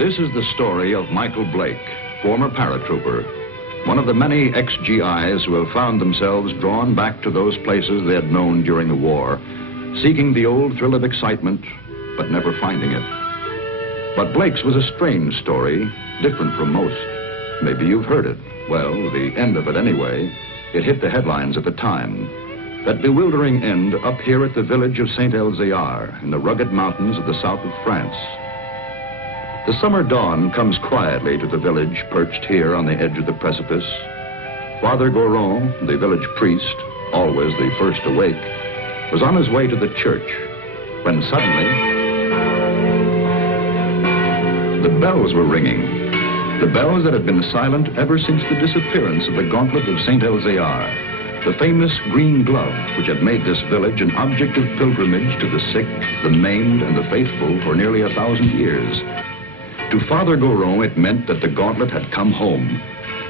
This is the story of Michael Blake, former paratrooper, one of the many ex-GIs who have found themselves drawn back to those places they had known during the war, seeking the old thrill of excitement, but never finding it. But Blake's was a strange story, different from most. Maybe you've heard it. Well, the end of it anyway. It hit the headlines at the time. That bewildering end up here at the village of Saint-Elzéar in the rugged mountains of the south of France. The summer dawn comes quietly to the village perched here on the edge of the precipice. Father Goron, the village priest, always the first awake, was on his way to the church when suddenly the bells were ringing. The bells that had been silent ever since the disappearance of the gauntlet of Saint-Elzéar, the famous green glove which had made this village an object of pilgrimage to the sick, the maimed, and the faithful for nearly 1,000 years. To Father Goron, it meant that the gauntlet had come home,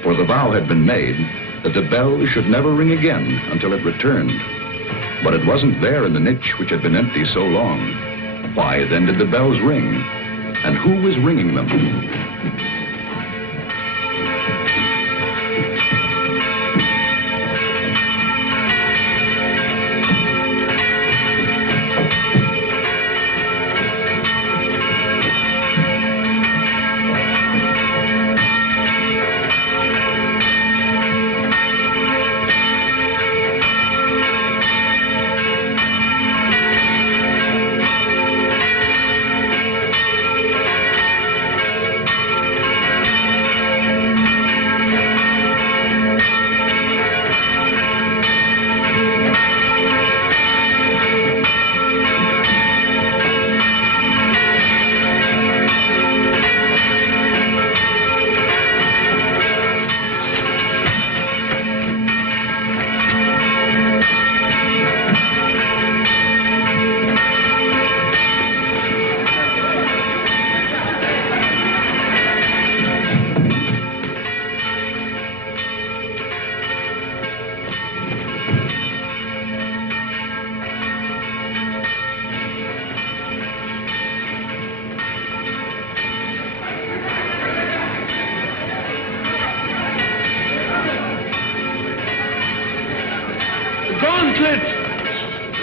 for the vow had been made that the bell should never ring again until it returned. But it wasn't there in the niche which had been empty so long. Why then did the bells ring? And who was ringing them?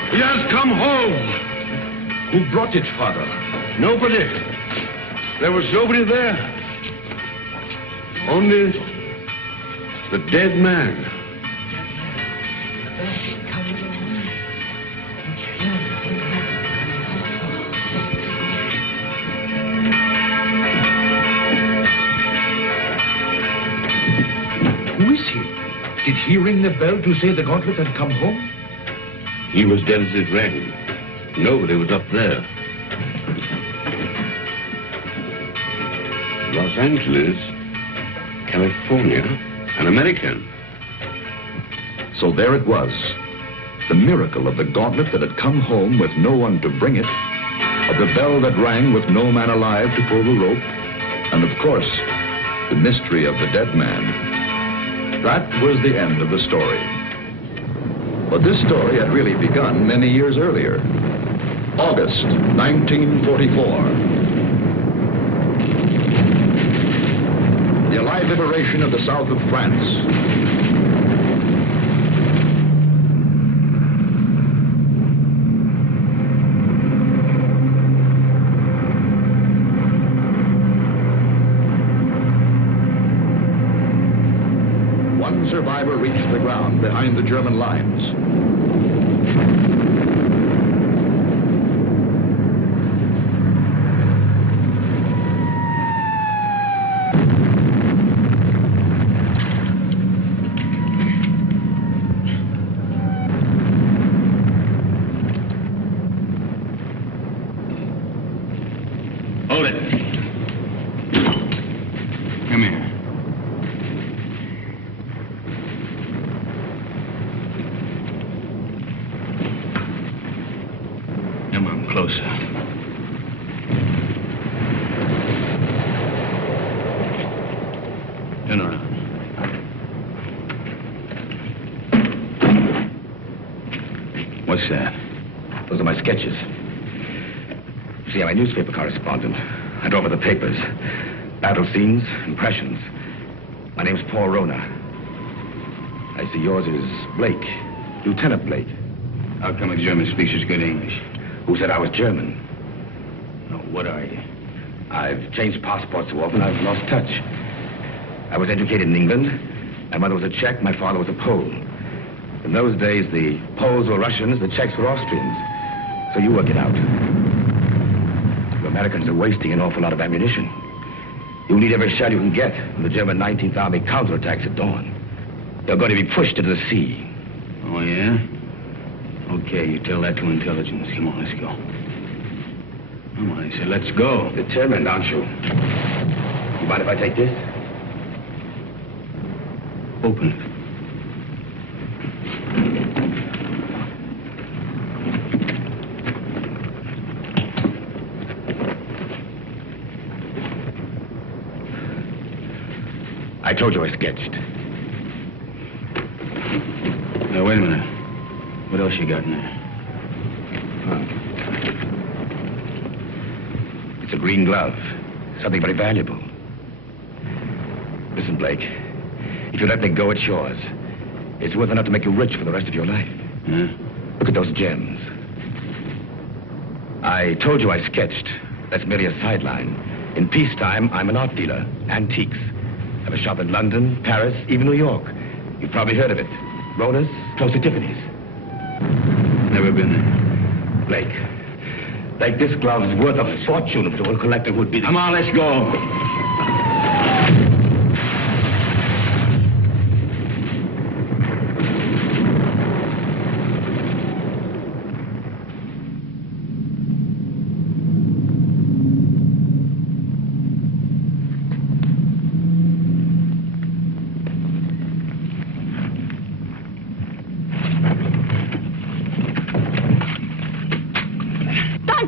He has come home. Who brought it, Father? Nobody. There was nobody there. Only the dead man. Who is he? Did he ring the bell to say the gauntlet had come home? He was dead as it rang. Nobody was up there. Los Angeles, California, an American. So there it was. The miracle of the gauntlet that had come home with no one to bring it, of the bell that rang with no man alive to pull the rope, and of course, the mystery of the dead man. That was the end of the story. But this story had really begun many years earlier. August 1944. The Allied liberation of the south of France. One survivor reached the ground behind the German lines. Hold it. Come here. Come on, closer. Turn around. What's that? Those are my sketches. See, I'm a newspaper correspondent. Went over the papers. Battle scenes, impressions. My name's Paul Rona. I see yours is Blake. Lieutenant Blake. How come a German speaks such good English? Who said I was German? No, what are you? I've changed passports so often I've lost touch. I was educated in England. My mother was a Czech, my father was a Pole. In those days, the Poles were Russians, the Czechs were Austrians. So you work it out. You Americans are wasting an awful lot of ammunition. You'll need every shell you can get when the German 19th Army counterattacks at dawn. They're going to be pushed into the sea. Oh, yeah? Okay, you tell that to intelligence. Come on, let's go. Come on, I said, let's go. Determined, aren't you? You mind if I take this? Open it. I told you I sketched. Now, wait a minute. What else you got in there? It's a green glove. Something very valuable. Listen, Blake. If you let me go, it's yours. It's worth enough to make you rich for the rest of your life. Yeah? Look at those gems. I told you I sketched. That's merely a sideline. In peacetime, I'm an art dealer. Antiques. I have a shop in London, Paris, even New York. You've probably heard of it. Rona's, close to Tiffany's. Never been there. Blake, this glove is worth a fortune to a collector who'd be... Come on, let's go.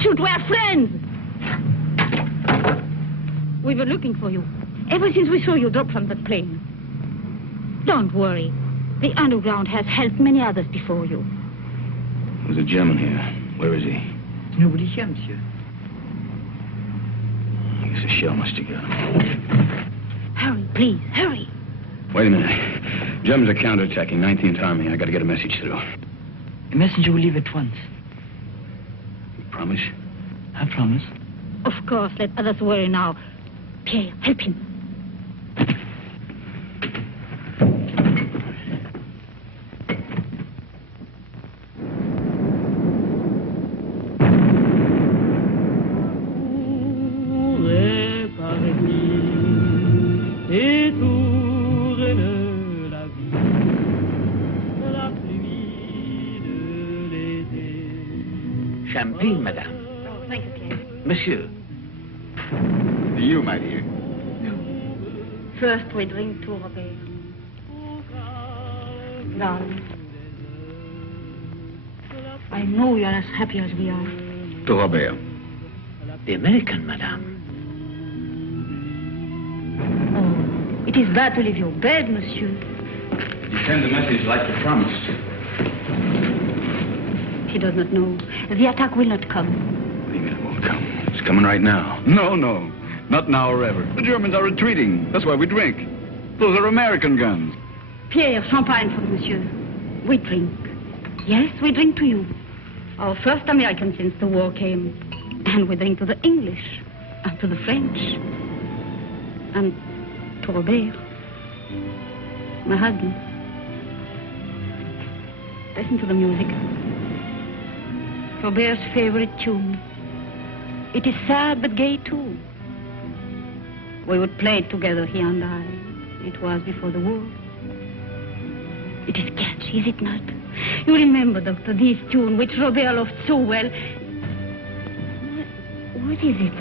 Shoot, we're friends. We were looking for you ever since we saw you drop from that plane. Don't worry. The underground has helped many others before you. There's a German here. Where is he? Nobody here, monsieur. I guess a shell must have got him. Hurry, please, hurry. Wait a minute. Germans are counterattacking 19th Army. I got to get a message through. A messenger will leave at once. Promise? I promise. Of course, let others worry now. Pierre, help him. Champagne, madame. Oh, thank you, Pierre. Monsieur. You, my dear. First, we drink to Robert. Darling, I know you're as happy as we are. To Robert. The American, madame. Oh, it is bad to leave your bed, monsieur. You send the message like you promised. He does not know. The attack will not come. What do you mean it won't come? It's coming right now. No. Not now or ever. The Germans are retreating. That's why we drink. Those are American guns. Pierre, champagne for monsieur. We drink. Yes, we drink to you. Our first American since the war came. And we drink to the English. And to the French. And to Robert. My husband. Listen to the music. Robert's favorite tune. It is sad but gay too. We would play it together, he and I. It was before the war. It is catchy, is it not? You remember, Doctor, this tune which Robert loved so well. What is it?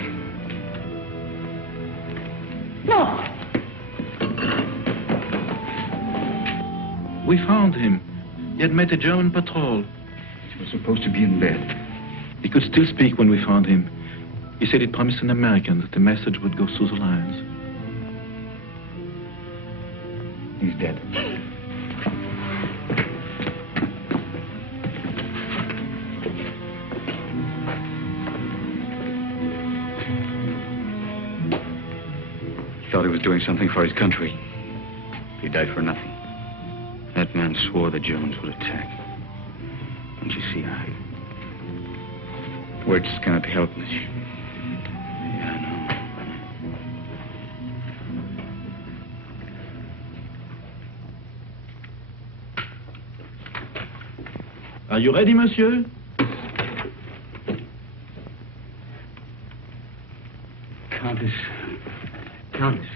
No! We found him. He had met a German patrol. He was supposed to be in bed. He could still speak when we found him. He said he promised an American that the message would go through the lines. He's dead. was doing something for his country. He died for nothing. That man swore the Germans would attack. Don't you see, words cannot help, monsieur. Yeah, I know. Are you ready, monsieur? Countess. Countess.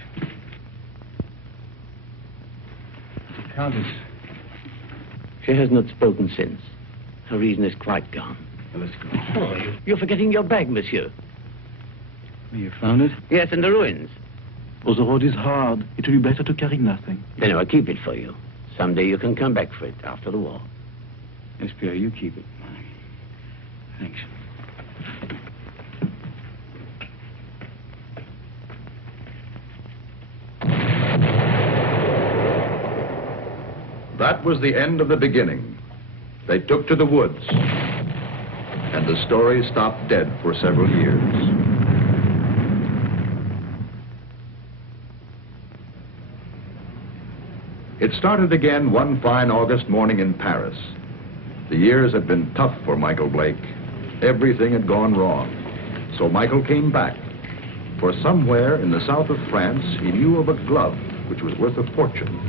Countess. She has not spoken since. Her reason is quite gone. Well, let's go. Oh, you're forgetting your bag, monsieur. You found it? Yes, in the ruins. Oh, the road is hard. It will be better to carry nothing. Then I'll keep it for you. Someday you can come back for it after the war. Yes, Pierre, you keep it. Thanks. That was the end of the beginning. They took to the woods, and the story stopped dead for several years. It started again one fine August morning in Paris. The years had been tough for Michael Blake. Everything had gone wrong. So Michael came back. For somewhere in the south of France, he knew of a glove which was worth a fortune.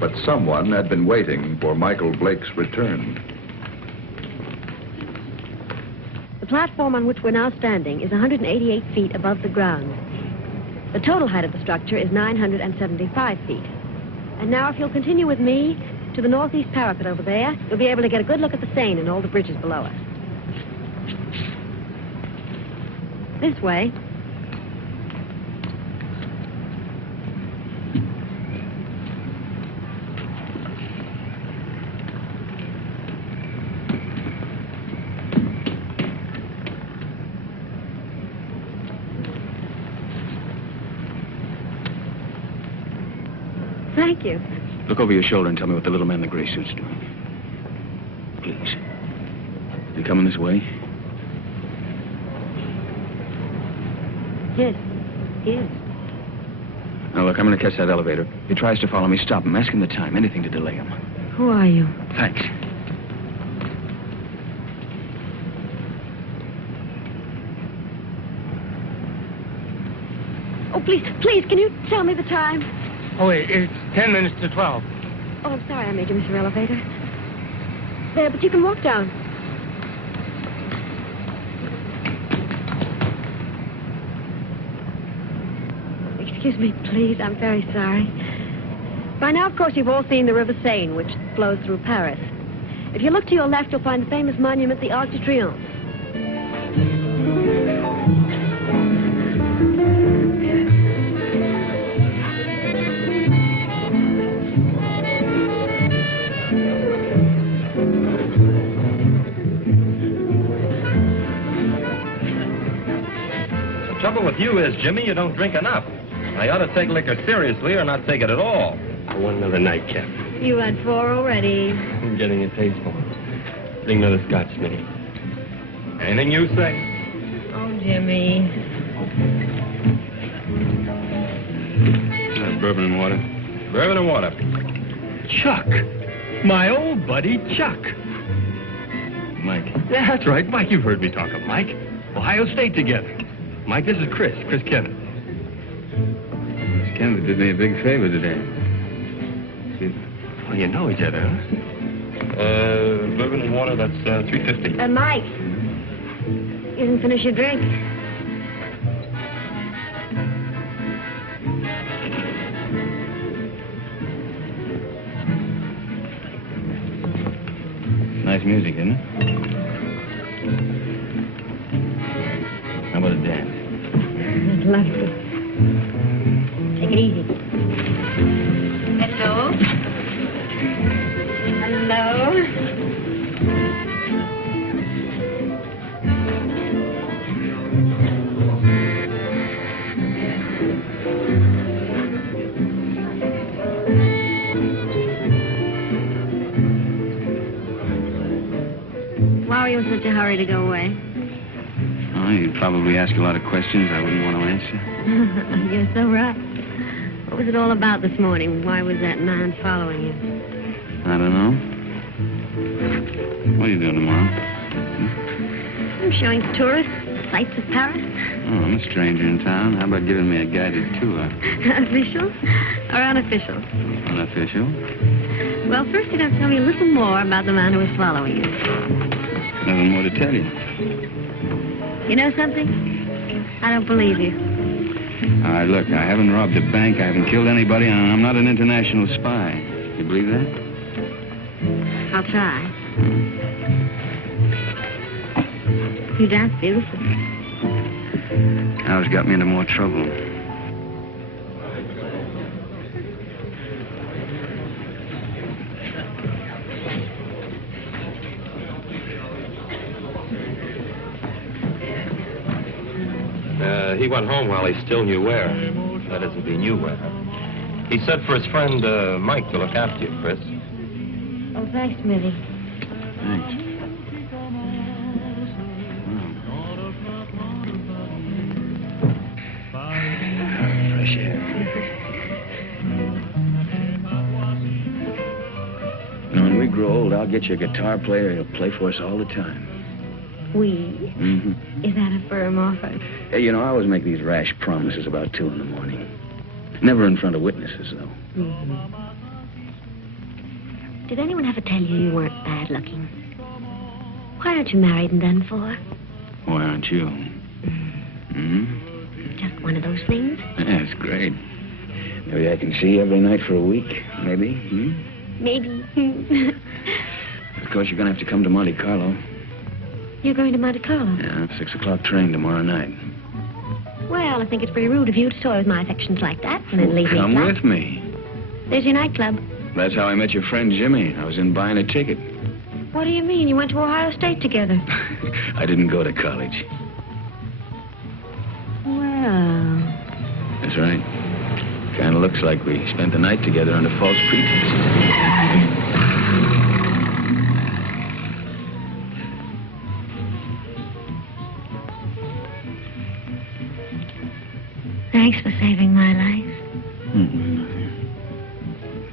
But someone had been waiting for Michael Blake's return. The platform on which we're now standing is 188 feet above the ground. The total height of the structure is 975 feet. And now if you'll continue with me to the northeast parapet over there, you'll be able to get a good look at the Seine and all the bridges below us. This way. Thank you. Look over your shoulder and tell me what the little man in the gray suit's doing. Please. You coming this way? Yes. Yes. Now, look, I'm going to catch that elevator. If he tries to follow me, stop him. Ask him the time. Anything to delay him. Who are you? Thanks. Oh, please, can you tell me the time? Oh, wait, it's 10 minutes to 12. Oh, I'm sorry I made you miss your elevator. There, but you can walk down. Excuse me, please. I'm very sorry. By now, of course, you've all seen the River Seine, which flows through Paris. If you look to your left, you'll find the famous monument, the Arc de Triomphe. The trouble with you is, Jimmy, you don't drink enough. I ought to take liquor seriously or not take it at all. I want another nightcap. You had 4 already. I'm getting a taste for it. Bring another scotch, Smitty. Anything you say. Oh, Jimmy. Bourbon and water. Bourbon and water. Chuck. My old buddy, Chuck. Mike. Yeah, that's right. Mike, you've heard me talk of Mike. Ohio State together. Mike, this is Chris Kennedy. Miss Kennedy did me a big favor today. Well, you know each other, huh? Bourbon and water, that's $3.50. And Mike, you didn't finish your drink. Nice music, isn't it? How about a dance? Lovely. Take it easy. Hello. Hello. Why are you in such a hurry to go away? Oh, you'd probably ask a lot of questions I wouldn't want to answer. You're so right. What was it all about this morning? Why was that man following you? I don't know. What are you doing tomorrow? I'm showing tourists the sights of Paris. Oh, I'm a stranger in town. How about giving me a guided tour? Official or unofficial? Unofficial? Well, first you'd have to tell me a little more about the man who was following you. Nothing more to tell you. You know something? I don't believe you. All right, look, I haven't robbed a bank, I haven't killed anybody, and I'm not an international spy. You believe that? I'll try. You dance beautifully. Now it's got me into more trouble. He went home while he still knew where. That is, if he knew where. He said for his friend, Mike, to look after you, Chris. Oh, thanks, Millie. Thanks. Fresh air. When we grow old, I'll get you a guitar player. He'll play for us all the time. We? Mm-hmm. Is that a firm offer? Hey, you know, I always make these rash promises about 2 in the morning. Never in front of witnesses, though. Mm-hmm. Did anyone ever tell you weren't bad looking? Why aren't you married and done for? Why aren't you? Hmm? Just one of those things? Yeah, it's great. Maybe I can see you every night for a week. Maybe. Hmm? Maybe. Of course, you're going to have to come to Monte Carlo. You're going to Monte Carlo? Yeah, 6 o'clock train tomorrow night. Well, I think it's pretty rude of you to toy with my affections like that and then leave me Come flat. with me. There's your nightclub. That's how I met your friend Jimmy. I was in buying a ticket. What do you mean? You went to Ohio State together. I didn't go to college. Well... That's right. Kind of looks like we spent the night together under false pretenses. Thanks for saving my life.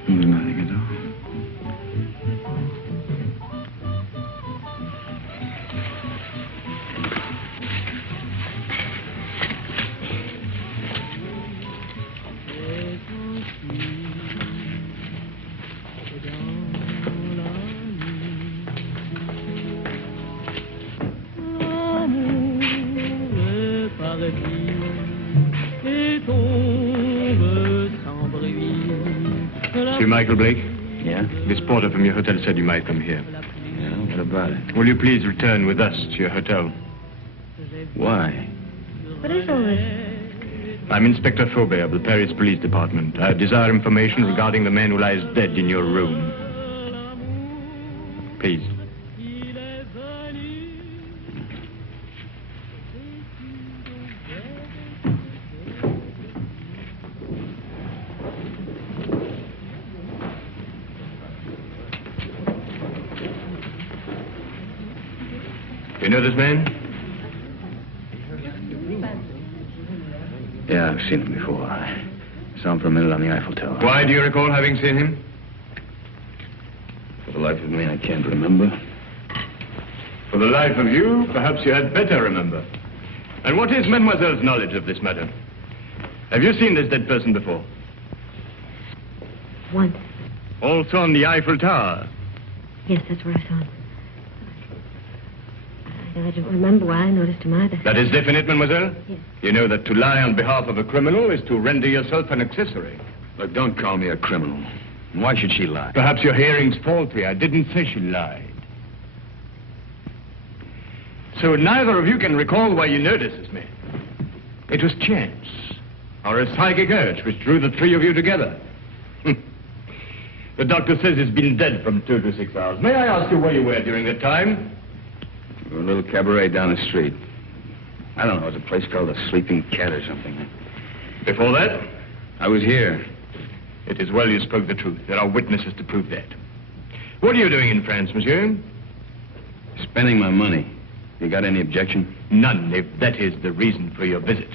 Nothing at all. Monsieur Michael Blake? Yeah? This porter from your hotel said you might come here. Yeah, what about it? Will you please return with us to your hotel? Why? What is all this? I'm Inspector Faubert of the Paris Police Department. I desire information regarding the man who lies dead in your room. Please. You know this man? Yeah, I've seen him before. I saw him for a minute on the Eiffel Tower. Why do you recall having seen him? For the life of me, I can't remember. For the life of you, perhaps you had better remember. And what is Mademoiselle's knowledge of this matter? Have you seen this dead person before? Once. Also on the Eiffel Tower? Yes, that's where I saw him. I don't remember why I noticed him either. That is definite, mademoiselle? Yes. You know that to lie on behalf of a criminal is to render yourself an accessory. Look, don't call me a criminal. Why should she lie? Perhaps your hearing's faulty. I didn't say she lied. So neither of you can recall why you noticed this man. It was chance, or a psychic urge which drew the 3 of you together. The doctor says he's been dead from 2 to 6 hours. May I ask you where you were during that time? A little cabaret down the street. I don't know, it was a place called the Sleeping Cat or something. Before that? I was here. It is well you spoke the truth. There are witnesses to prove that. What are you doing in France, monsieur? Spending my money. You got any objection? None, if that is the reason for your visit.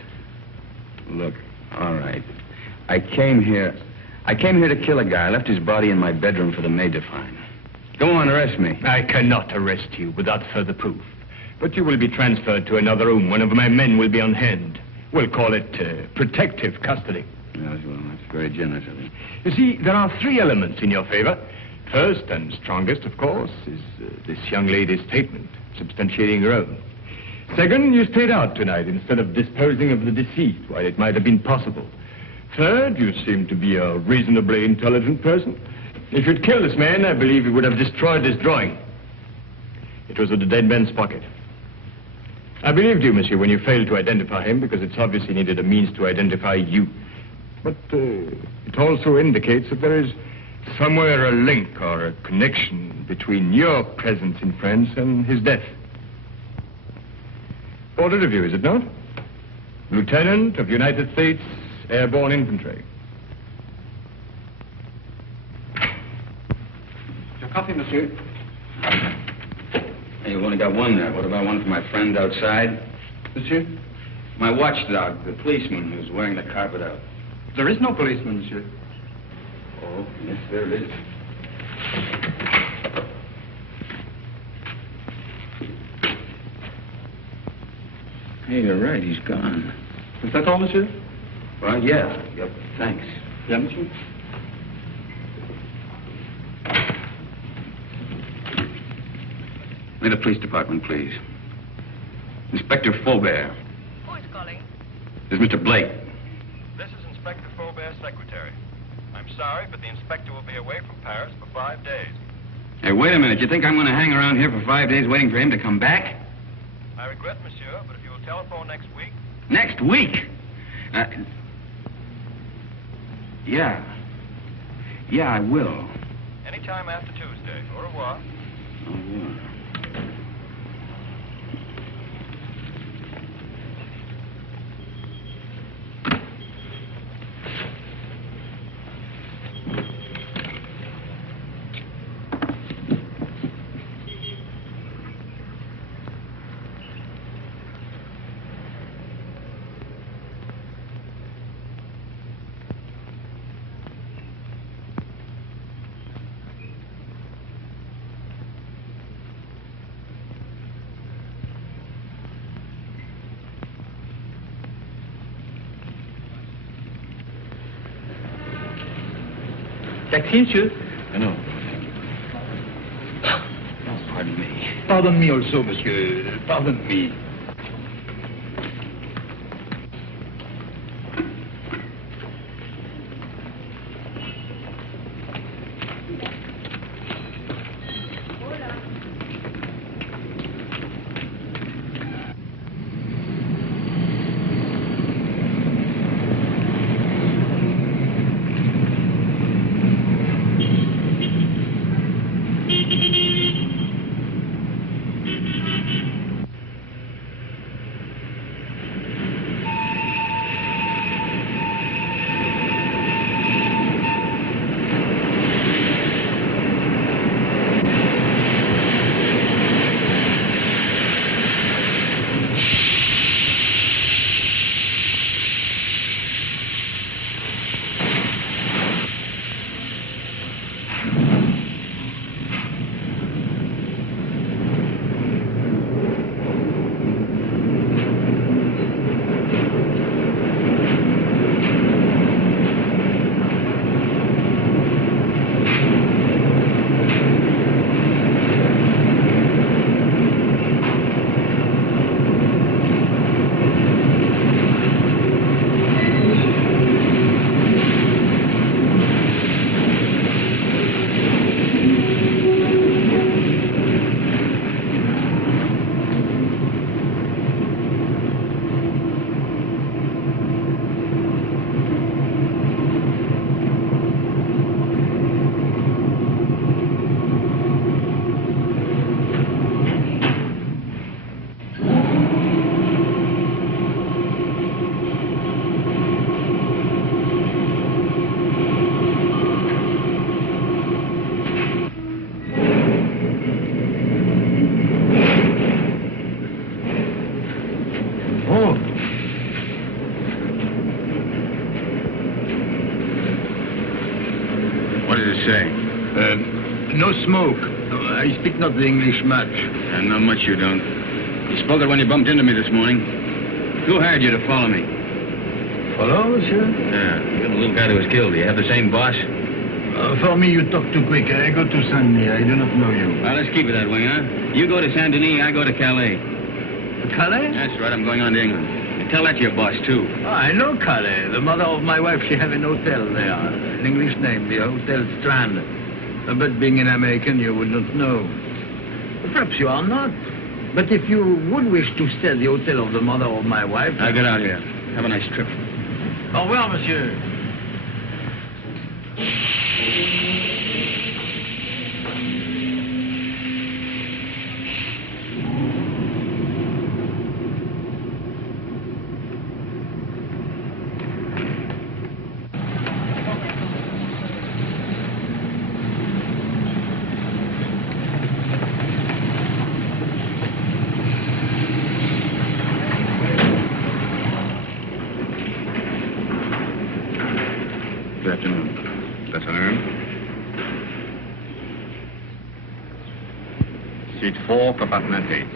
Look, all right. I came here to kill a guy. I left his body in my bedroom for the maid to find. Go on, arrest me. I cannot arrest you without further proof. But you will be transferred to another room. One of my men will be on hand. We'll call it protective custody. Yes, well, that's very generous of you. You see, there are 3 elements in your favor. First and strongest, of course, is this young lady's statement, substantiating her own. Second, you stayed out tonight instead of disposing of the deceased while it might have been possible. Third, you seem to be a reasonably intelligent person. If you'd killed this man, I believe you would have destroyed this drawing. It was in the dead man's pocket. I believed you, monsieur, when you failed to identify him, because it's obvious he needed a means to identify you. But it also indicates that there is somewhere a link or a connection between your presence in France and his death. Ordered of you, is it not? Lieutenant of United States Airborne Infantry. Your coffee, monsieur. Hey, you've only got one there. What about one for my friend outside? Monsieur? My watchdog, the policeman who's wearing the carpet out. There is no policeman, monsieur. Oh, yes, there it is. Hey, you're right. He's gone. Is that all, monsieur? Well, yeah. Yep. Thanks. Yeah, monsieur. May the police department, please. Inspector Faubert. Who is calling? This is Mr. Blake. This is Inspector Faubert's secretary. I'm sorry, but the inspector will be away from Paris for 5 days. Hey, wait a minute. You think I'm going to hang around here for 5 days waiting for him to come back? I regret, monsieur, but if you will telephone next week... Next week? Yeah. Yeah, I will. Anytime after Tuesday. Au revoir. Au revoir. Taxi, monsieur? No. Oh, pardon me. Pardon me also, monsieur. Pardon me. Oh. What does it say? No smoke. I speak not the English much. Not much you don't. You spoke it when you bumped into me this morning. Who hired you to follow me? Follow, monsieur? Yeah, you're the little guy that was killed. Do you have the same boss? For me, you talk too quick. I go to Saint-Denis. I do not know you. Well, let's keep it that way, huh? You go to Saint-Denis, I go to Calais. Calais? That's right, I'm going on to England. You tell that to your boss, too. Oh, I know Calais. The mother of my wife, she have an hotel there. An English name, the Hotel Strand. But being an American, you would not know. Perhaps you are not. But if you would wish to stay at the hotel of the mother of my wife... Now get out here. Have a nice trip. Au revoir, monsieur. Good afternoon. Good afternoon. Seat 4, compartment 8.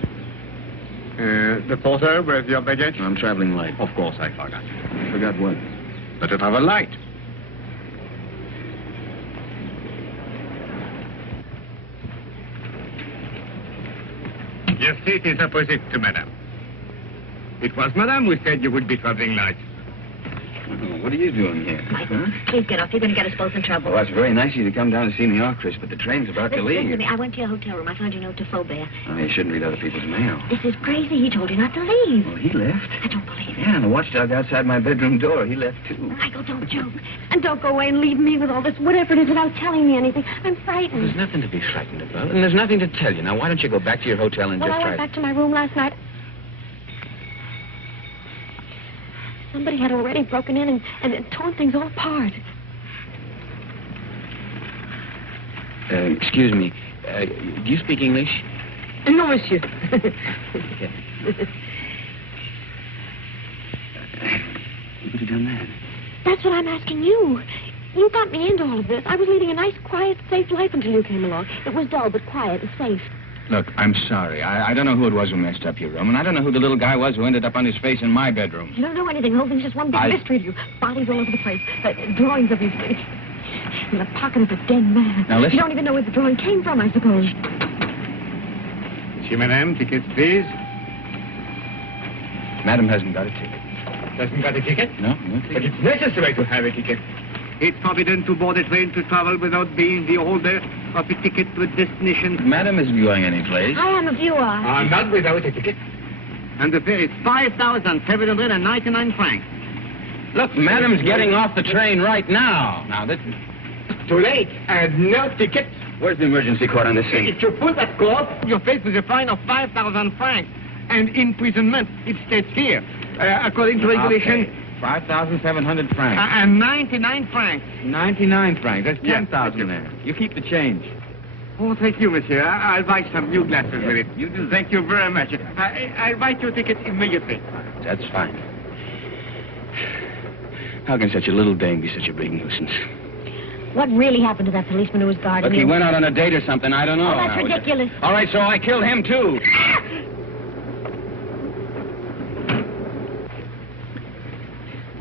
The porter, where's your baggage? I'm traveling light. Of course, I forgot. Forgot what? But to travel light. Your seat is opposite to Madame. It was Madame who said you would be traveling light. Oh, what are you doing here? Michael, please get off. You're going to get us both in trouble. Well, that's very nice of you to come down to see me off, Chris, but the train's about to Listen to leave. me. I went to your hotel room. I found your note to Faubert. Oh, you shouldn't read other people's mail. This is crazy. He told you not to leave. Well, he left. I don't believe it. Yeah, and the watchdog outside my bedroom door, he left too. Michael, don't joke. And don't go away and leave me with all this, whatever it is, without telling me anything. I'm frightened. There's nothing to be frightened about, and there's nothing to tell you. Now, why don't you go back to your hotel and Well, just I try went back to my room last night. Somebody had already broken in and torn things all apart. Excuse me. Do you speak English? No, monsieur. You could have done that. That's what I'm asking you. You got me into all of this. I was leading a nice, quiet, safe life until you came along. It was dull, but quiet and safe. Look, I'm sorry. I don't know who it was who messed up your room, and I don't know who the little guy was who ended up on his face in my bedroom. You don't know anything. The whole thing's just one big mystery to you. Bodies all over the place. Drawings of his face. In the pocket of a dead man. Now, listen. You don't even know where the drawing came from, I suppose. Monsieur, Madame, tickets, please. Madam hasn't got a ticket. Doesn't got a ticket? No ticket. But it's necessary to have a ticket. It's forbidden to board a train to travel without being the holder of a ticket to a destination. Madam isn't going anyplace. I am if you are. I'm not without a ticket. And the fare is 5,799 francs. Look, Madam's getting off the train right now. Now, this... Too late. And no ticket. Where's the emergency cord on this thing? If you pull that cord, you're faced with a fine of 5,000 francs. And imprisonment, it stays here. According to regulation... Okay. 5,700 francs. And 99 francs. 99 francs. That's 10,000 Yes, there. You keep the change. Oh, thank you, monsieur. I'll buy some new glasses with it. You do. Thank you very much. I'll write your ticket immediately. That's fine. How can such a little dame be such a big nuisance? What really happened to that policeman who was guarding Look, you? he went out on a date or something. I don't know. Oh, that's ridiculous. All right, so I killed him, too.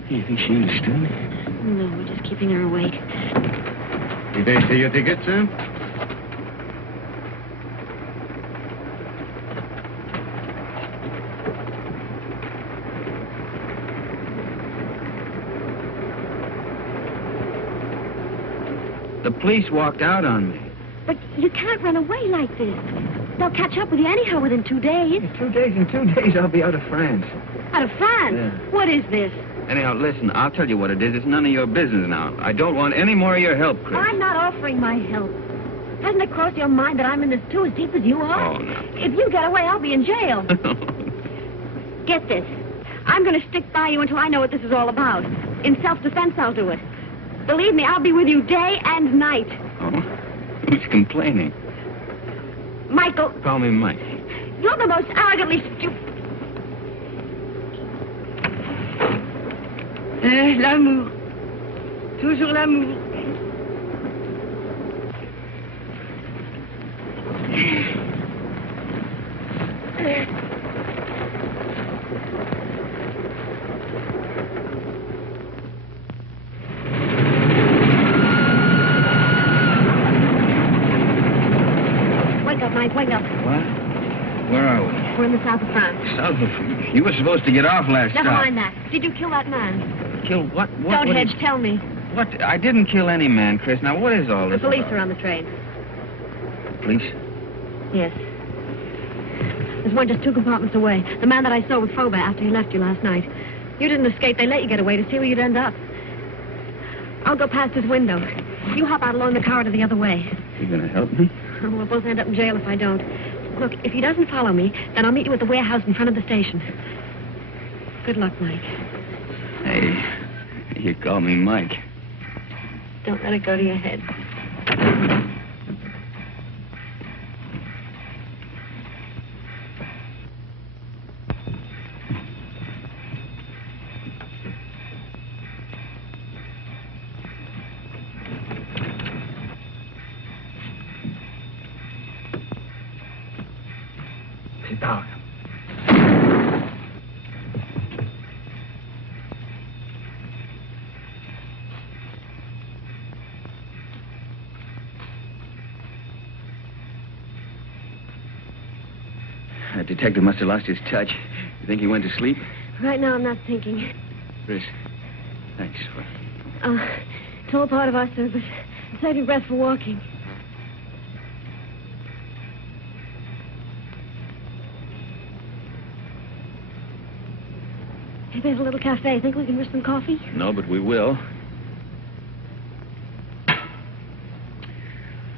You think she understood? No, we're just keeping her awake. Did they see your ticket, sir? The police walked out on me. But you can't run away like this. They'll catch up with you anyhow within 2 days. In 2 days, I'll be out of France. Out of France? Yeah. What is this? Anyhow, listen, I'll tell you what it is. It's none of your business now. I don't want any more of your help, Chris. I'm not offering my help. Hasn't it crossed your mind that I'm in this too as deep as you are? Oh, no. If you get away, I'll be in jail. Get this. I'm going to stick by you until I know what this is all about. In self-defense, I'll do it. Believe me, I'll be with you day and night. Oh? Who's complaining? Michael, Call me Mike. you're the most arrogantly stupid... L'amour. Toujours l'amour. Wake up, Mike, wake up. What? Where are we? We're in the south of France. South of... You were supposed to get off last Never stop. mind that. Did you kill that man? Kill what? Don't what hedge, tell me. What? I didn't kill any man, Chris. Now, what is all The this police about? are on the train. Police? Yes. There's one just 2 compartments away. The man that I saw with Fauber after he left you last night. You didn't escape. They let you get away to see where you'd end up. I'll go past his window. You hop out along the corridor the other way. You gonna help me? We'll both end up in jail if I don't. Look, if he doesn't follow me, then I'll meet you at the warehouse in front of the station. Good luck, Mike. Hey, you call me Mike. Don't let it go to your head. Sit down. That detective must have lost his touch. You think he went to sleep? Right now, I'm not thinking. Chris, thanks for... It's all part of our service. Save your breath for walking. Hey, there's a little cafe. Think we can risk some coffee? No, but we will.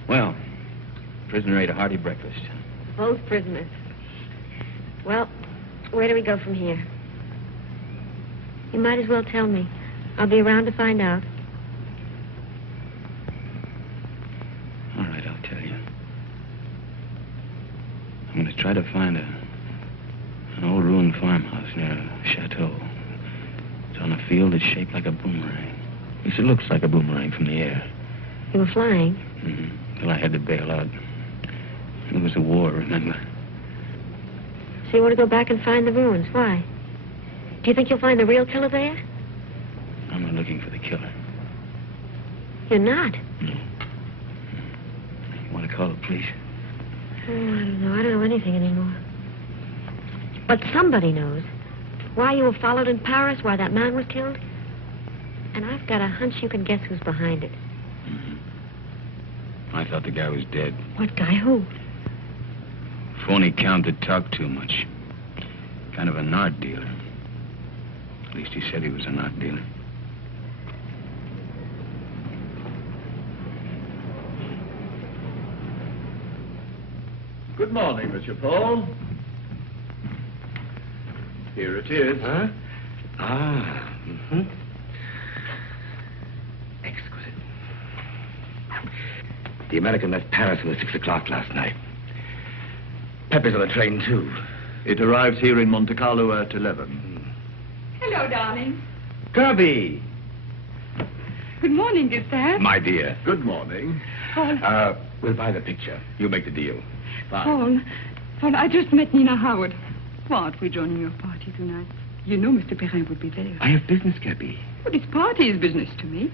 Well, prisoner ate a hearty breakfast. Both prisoners. Well, where do we go from here? You might as well tell me. I'll be around to find out. All right, I'll tell you. I'm going to try to find an old ruined farmhouse near a chateau. It's on a field that's shaped like a boomerang. At least it looks like a boomerang from the air. You were flying? Mm-hmm. Till I had to bail out. It was a war, remember? So you want to go back and find the ruins? Why? Do you think you'll find the real killer there? I'm not looking for the killer. You're not? No. You want to call the police? Oh, I don't know. I don't know anything anymore. But somebody knows. Why you were followed in Paris, why that man was killed. And I've got a hunch you can guess who's behind it. Mm-hmm. I thought the guy was dead. What guy? Who? Phony count that talked too much. Kind of a nard dealer. At least he said he was a nard dealer. Good morning, Monsieur Paul. Here it is. Huh? Ah, mm-hmm. Exquisite. The American left Paris at 6 o'clock last night. Pepper's on the train, too. It arrives here in Monte Carlo at 11. Hello, darling. Kirby! Good morning, dear Dad. My dear. Good morning. Paul, We'll buy the picture. You make the deal. Paul, I just met Nina Howard. What, we're joining your party tonight. You know Mr. Perrin would be there. I have business, Kirby. Well, this party is business to me.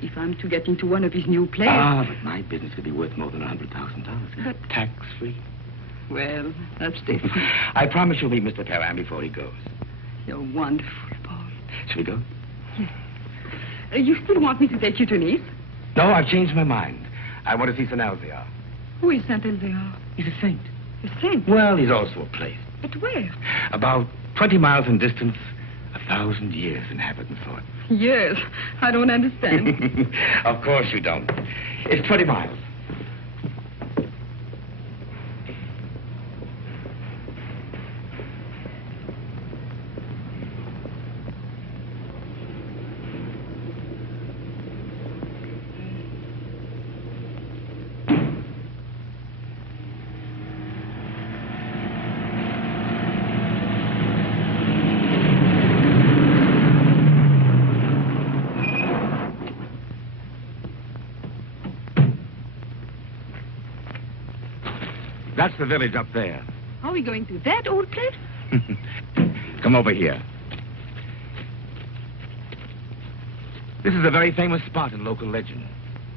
If I'm to get into one of his new plays... But my business could be worth more than $100,000. But- Tax-free. Well, that's different. I promise you'll meet Mr. Perrin before he goes. You're wonderful, Paul. Shall we go? Yes. You still want me to take you to Nice? No, I've changed my mind. I want to see Saint Elzéar. Who is Saint Elzéar? He's a saint. A saint? Well, he's also a place. But where? About 20 miles in distance, 1,000 years in habit and thought. Yes, I don't understand. Of course you don't. It's 20 miles. That's the village up there. Are we going to that old place? Come over here. This is a very famous spot in local legend.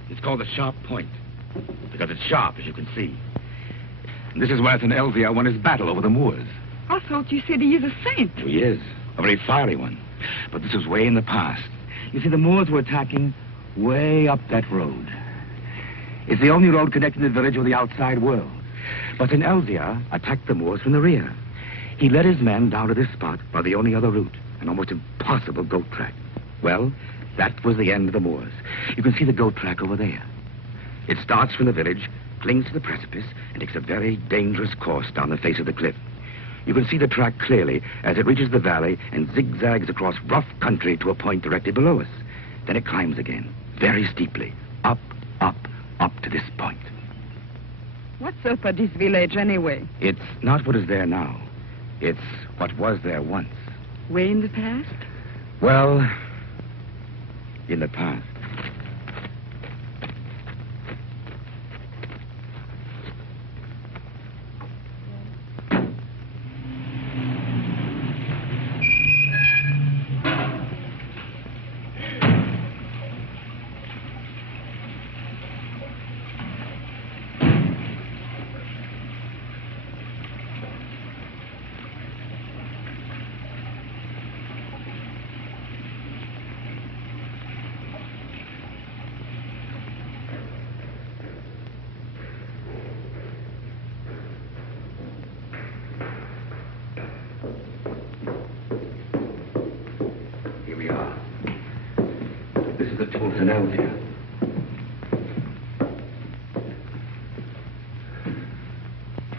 It's called the Sharp Point, because it's sharp, as you can see. And this is where St. Elzea won his battle over the Moors. I thought you said he is a saint. He is, a very fiery one. But this was way in the past. You see, the Moors were attacking way up that road. It's the only road connecting the village with the outside world. But St. Elzea attacked the Moors from the rear. He led his men down to this spot by the only other route, an almost impossible goat track. Well, that was the end of the Moors. You can see the goat track over there. It starts from the village, clings to the precipice, and takes a very dangerous course down the face of the cliff. You can see the track clearly as it reaches the valley and zigzags across rough country to a point directly below us. Then it climbs again, very steeply, up, up, up to this point. What's up at this village anyway? It's not what is there now. It's what was there once. Way in the past? Well, in the past.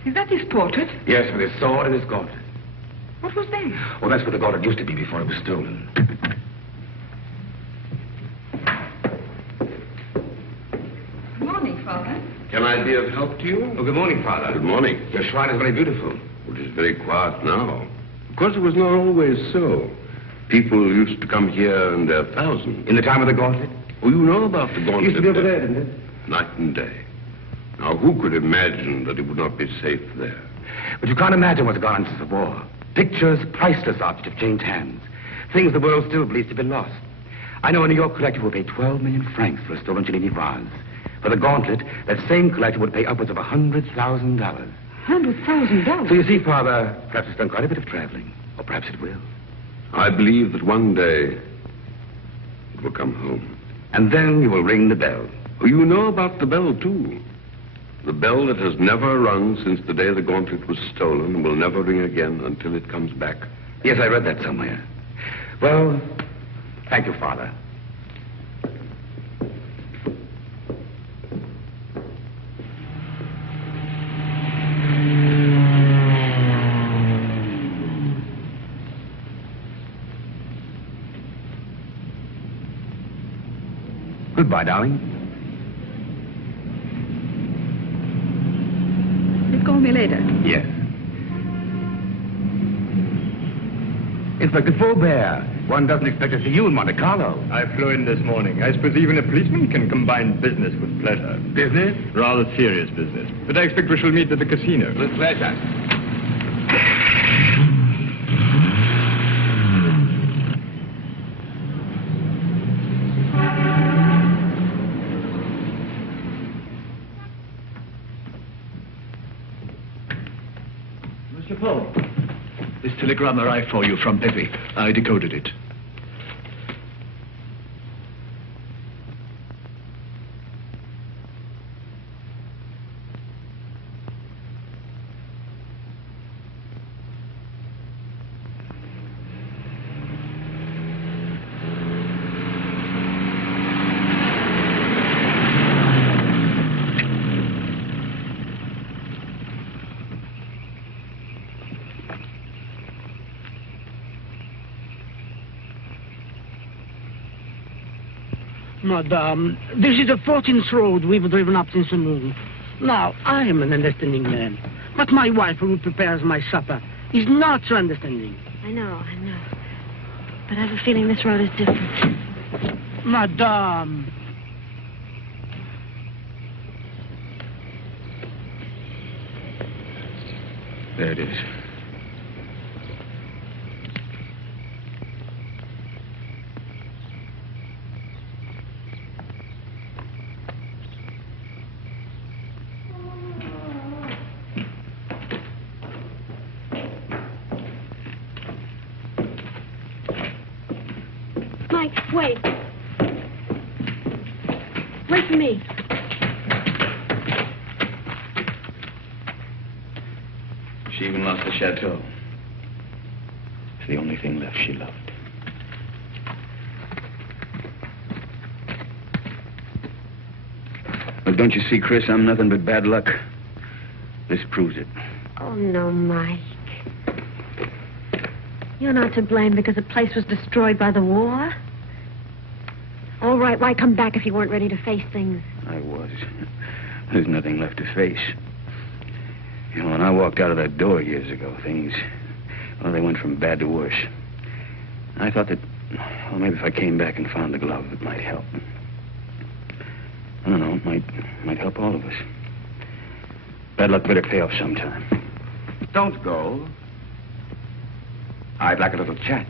Is that his portrait? Yes, with his sword and his gauntlet. What was that? Oh, that's what the gauntlet used to be before it was stolen. Good morning, Father. Can I be of help to you? Oh, good morning, Father. Good morning. Your shrine is very beautiful. It is very quiet now. Of course, it was not always so. People used to come here in their thousands. In the time of the gauntlet? Oh, you know about the gauntlet. It used to be over there, didn't it? Night and day. Now, who could imagine that it would not be safe there? But you can't imagine what's gone on since the war. Pictures, priceless objects have changed hands. Things the world still believes to be lost. I know a New York collector will pay 12 million francs for a stolen Cellini vase. For the gauntlet, that same collector would pay upwards of $100,000. $100,000? So you see, Father, perhaps it's done quite a bit of traveling. Or perhaps it will. I believe that one day it will come home. And then you will ring the bell. Oh, you know about the bell, too. The bell that has never rung since the day the gauntlet was stolen will never ring again until it comes back. Yes, I read that somewhere. Well, thank you, Father. Goodbye, darling. You'll call me later. Yes. Inspector Faubert, one doesn't expect to see you in Monte Carlo. I flew in this morning. I suppose even a policeman can combine business with pleasure. Business? Rather serious business. But I expect we shall meet at the casino. With pleasure. Mr. Paul, this telegram arrived for you from Pepe. I decoded it. Madame, this is the 14th road we've driven up since the moon. Now, I am an understanding man. But my wife, who prepares my supper, is not so understanding. I know. But I have a feeling this road is different. Madame. There it is. Mike, wait. Wait for me. She even lost the chateau. It's the only thing left she loved. But don't you see, Chris, I'm nothing but bad luck. This proves it. Oh, no, Mike. You're not to blame because the place was destroyed by the war. All right, why come back if you weren't ready to face things? I was. There's nothing left to face. You know, when I walked out of that door years ago, things, well, they went from bad to worse. I thought that, well, maybe if I came back and found the glove, it might help. I don't know, it might help all of us. Bad luck better pay off sometime. Don't go. I'd like a little chat.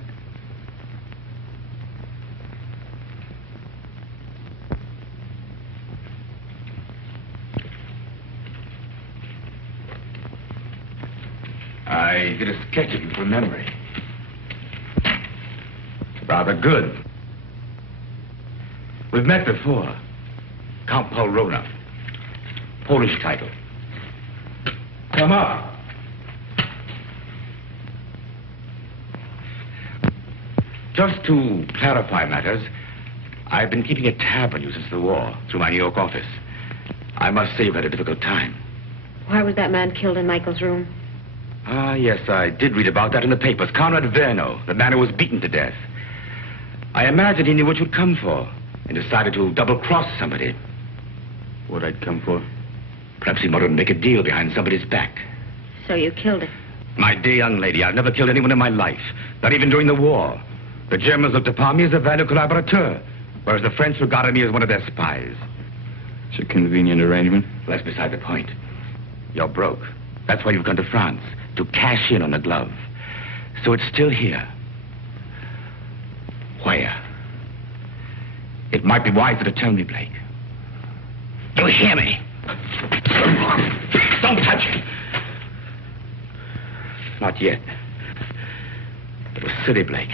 I did a sketch of you from memory. Rather good. We've met before. Count Polrona. Polish title. Come up. Just to clarify matters, I've been keeping a tab on you since the war, through my New York office. I must say you've had a difficult time. Why was that man killed in Michael's room? Ah, yes, I did read about that in the papers. Conrad Verno, the man who was beaten to death. I imagined he knew what you'd come for and decided to double-cross somebody. What I'd come for? Perhaps he wanted to make a deal behind somebody's back. So you killed him. My dear young lady, I've never killed anyone in my life, not even during the war. The Germans looked upon me as a valued collaborateur, whereas the French regarded me as one of their spies. It's a convenient arrangement. Well, that's beside the point. You're broke. That's why you've gone to France, to cash in on the glove. So it's still here. Where? It might be wiser to tell me, Blake. You hear me? Don't touch it. Not yet. It was silly, Blake.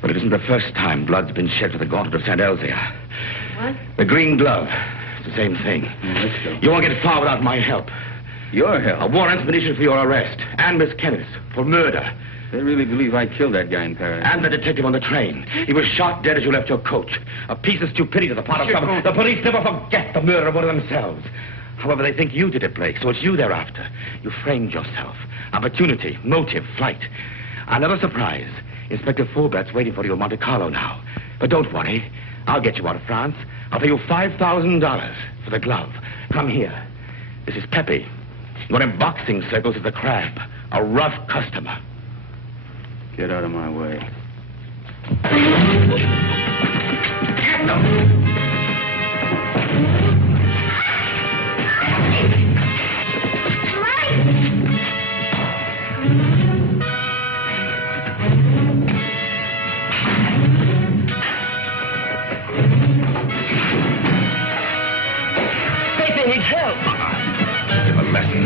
But it isn't the first time blood's been shed for the gauntlet of St. Elzea. What? The green glove. It's the same thing. Let's go. You won't get far without my help. Your help? A warrant's been issued for your arrest. And Miss Kenneth for murder. They really believe I killed that guy in Paris. And the detective on the train. He was shot dead as you left your coach. A piece of stupidity to the part of some... The police never forget the murder of one of themselves. However, they think you did it, Blake, so it's you they're after. You framed yourself. Opportunity, motive, flight. Another surprise. Inspector Faubert's waiting for you in Monte Carlo now. But don't worry. I'll get you out of France. I'll pay you $5,000 for the glove. Come here. This is Pepe. What in boxing circles is the Crab. A rough customer. Get out of my way. Get them! Pepe needs help. Give a lesson.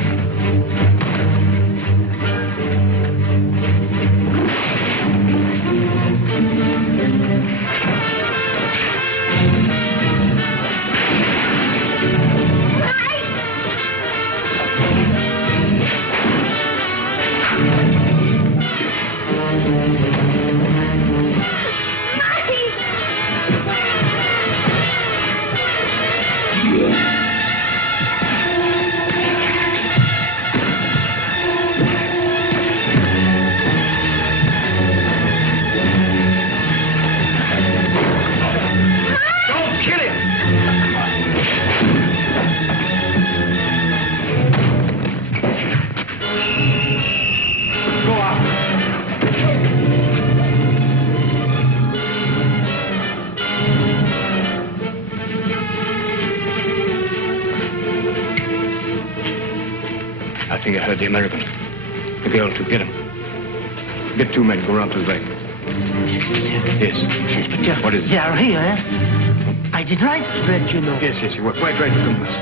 heard the American. The girl to get him. Get 2 men, go around to the back. Yes. Inspector. What is it? They are here, eh? I did right to let you know. Yes, you were quite right to come with us.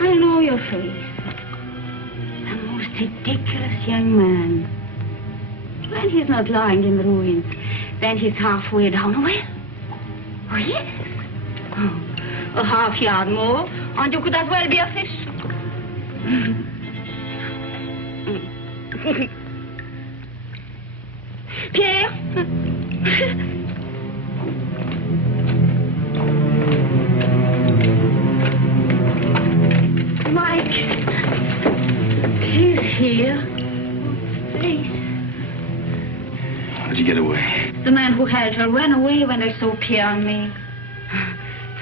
I know your face. The most ridiculous young man. When he's not lying in the ruins, then he's halfway down a well. Oh, yes. Oh, a half yard more, and you could as well be a fish. Pierre? Mike, he's here. Please. How did you get away? The man who held her ran away when they saw Pierre and me.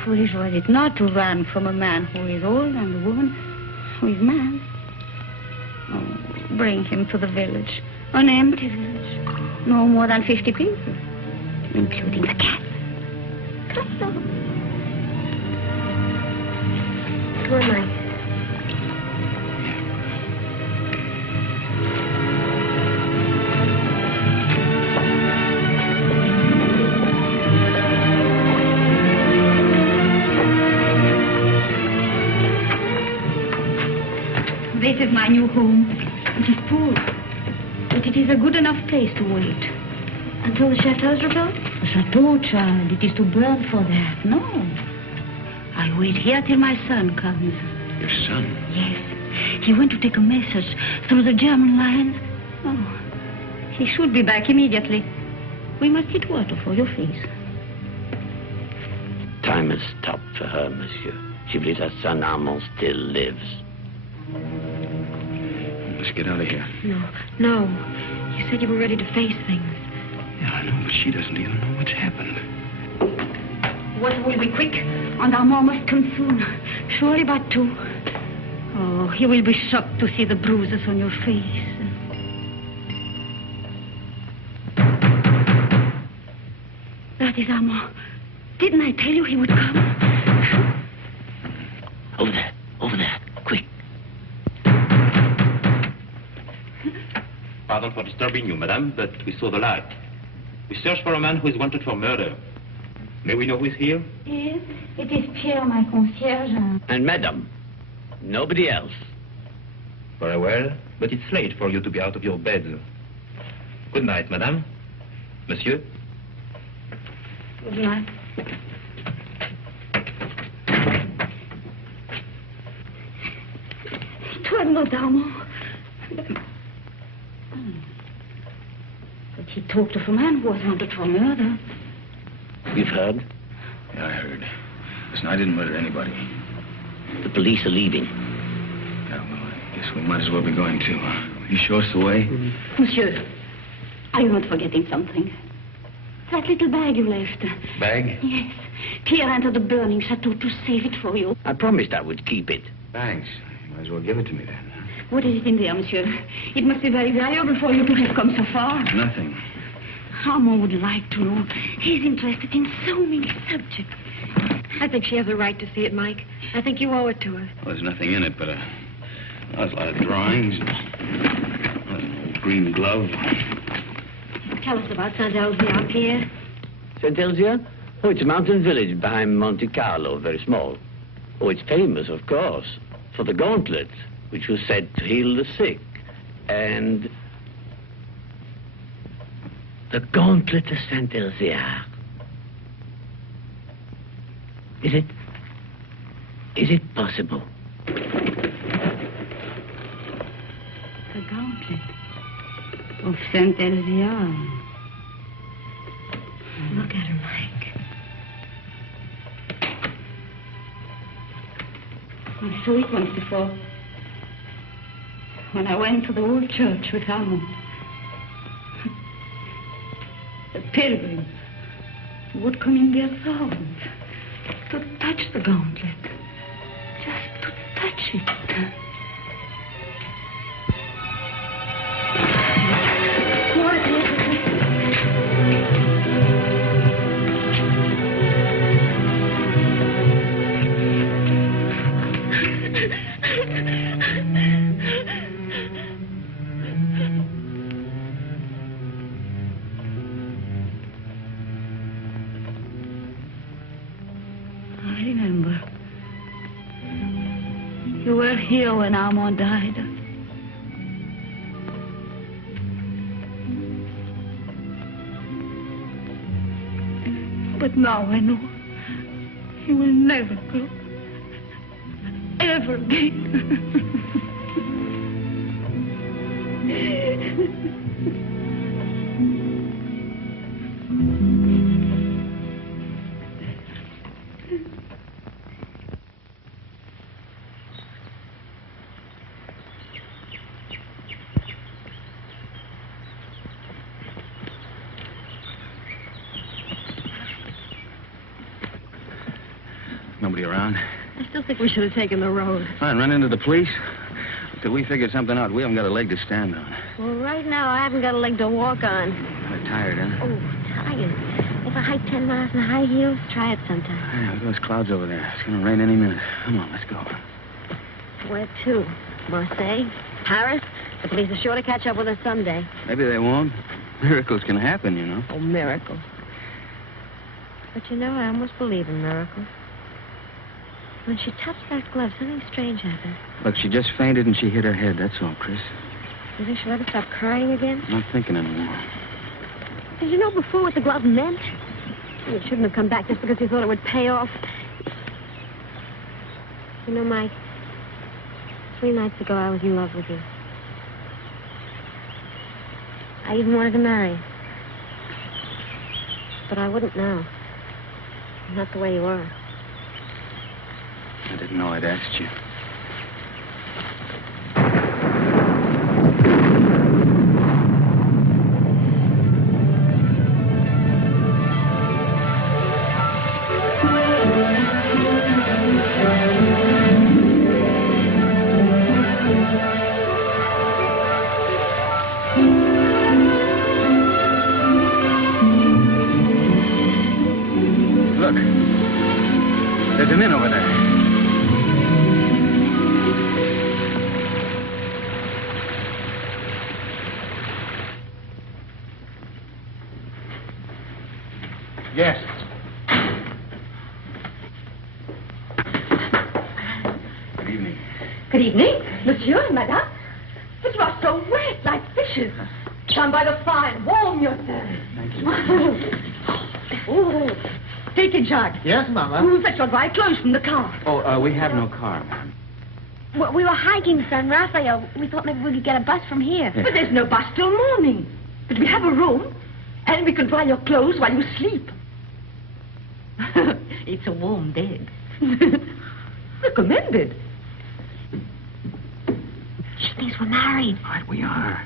Foolish was it not to run from a man who is old and a woman who is mad. Oh, bring him to the village. An empty village. No more than 50 people, including the cat. Come on. Come on, Mike. This is my new home. It is poor, but it is a good enough place to wait. Until the chateau's rebuilt? The chateau, child. It is to burn for that. No. I wait here till my son comes. Your son? Yes. He went to take a message through the German lines. Oh, he should be back immediately. We must get water for your face. Time has stopped for her, monsieur. She believes her son Armand still lives. Let's get out of here. No. You said you were ready to face things. Yeah, I know, but she doesn't even know what's happened. Water will be quick, and Armand must come soon. Surely by 2. Oh, he will be shocked to see the bruises on your face. That is Armand. Didn't I tell you he would come? Over there, quick. Pardon for disturbing you, madame, but we saw the light. We search for a man who is wanted for murder. May we know who is here? Yes, it is Pierre, my concierge. And madame, nobody else. Very well, but it's late for you to be out of your bed. Good night, madame. Monsieur? Good night. It was not Armand. But he talked of a man who was wanted for murder. You've heard? Yeah, I heard. Listen, I didn't murder anybody. The police are leaving. Yeah, well, I guess we might as well be going too. You show us the way? Monsieur, are you not forgetting something? That little bag you left. Bag? Yes. Pierre entered the burning chateau to save it for you. I promised I would keep it. Thanks. You might as well give it to me then. What is it in there, monsieur? It must be very valuable for you to have come so far. Nothing. Armand would like to know. He's interested in so many subjects. I think she has a right to see it, Mike. I think you owe it to her. Well, there's nothing in it but there's a lot of drawings. An old green glove. Tell us about Saint-Elzéar, Pierre. Saint-Elzéar? Oh, it's a mountain village behind Monte Carlo, very small. Oh, it's famous, of course, for the gauntlet, which was said to heal the sick. And the gauntlet of Saint-Elzéar. Is it possible? The gauntlet. Of Saint Elvia. Look at her, Mike. I saw it once before. When I went to the old church with Armand. The pilgrims would come in their thousands to touch the gauntlet. Just to touch it. Here when Armand died. But now I know he will never go. Ever again. Nobody around? I still think we should have taken the road. Fine, run into the police. Until we figure something out, we haven't got a leg to stand on. Well, right now, I haven't got a leg to walk on. Kind of tired, huh? Oh, tired. If I hike 10 miles in high heels, try it sometime. Yeah, look at those clouds over there. It's going to rain any minute. Come on, let's go. Where to? Marseille? Paris? The police are sure to catch up with us someday. Maybe they won't. Miracles can happen, you know. Oh, miracles. But you know, I almost believe in miracles. When she touched that glove, something strange happened. Look, she just fainted and she hit her head. That's all, Chris. You think she'll ever stop crying again? I'm not thinking anymore. Did you know before what the glove meant? It shouldn't have come back just because you thought it would pay off. You know, Mike, 3 nights ago I was in love with you. I even wanted to marry you. But I wouldn't now. Not the way you are. I didn't know I'd asked you. Look, there's an inn over there. Yes. Good evening. Good evening, monsieur and madame. But you are so wet, like fishes. Stand by the fire and warm yourself. Thank you. Oh, take it, Jacques. Yes, Mama. We'll fetch your dry clothes from the car. Oh, we have no car, ma'am. Well, we were hiking San Rafael. We thought maybe we could get a bus from here. But there's no bus till morning. But we have a room, and we can dry your clothes while you sleep. It's a warm bed. Recommended. She thinks we're married. Right, we are.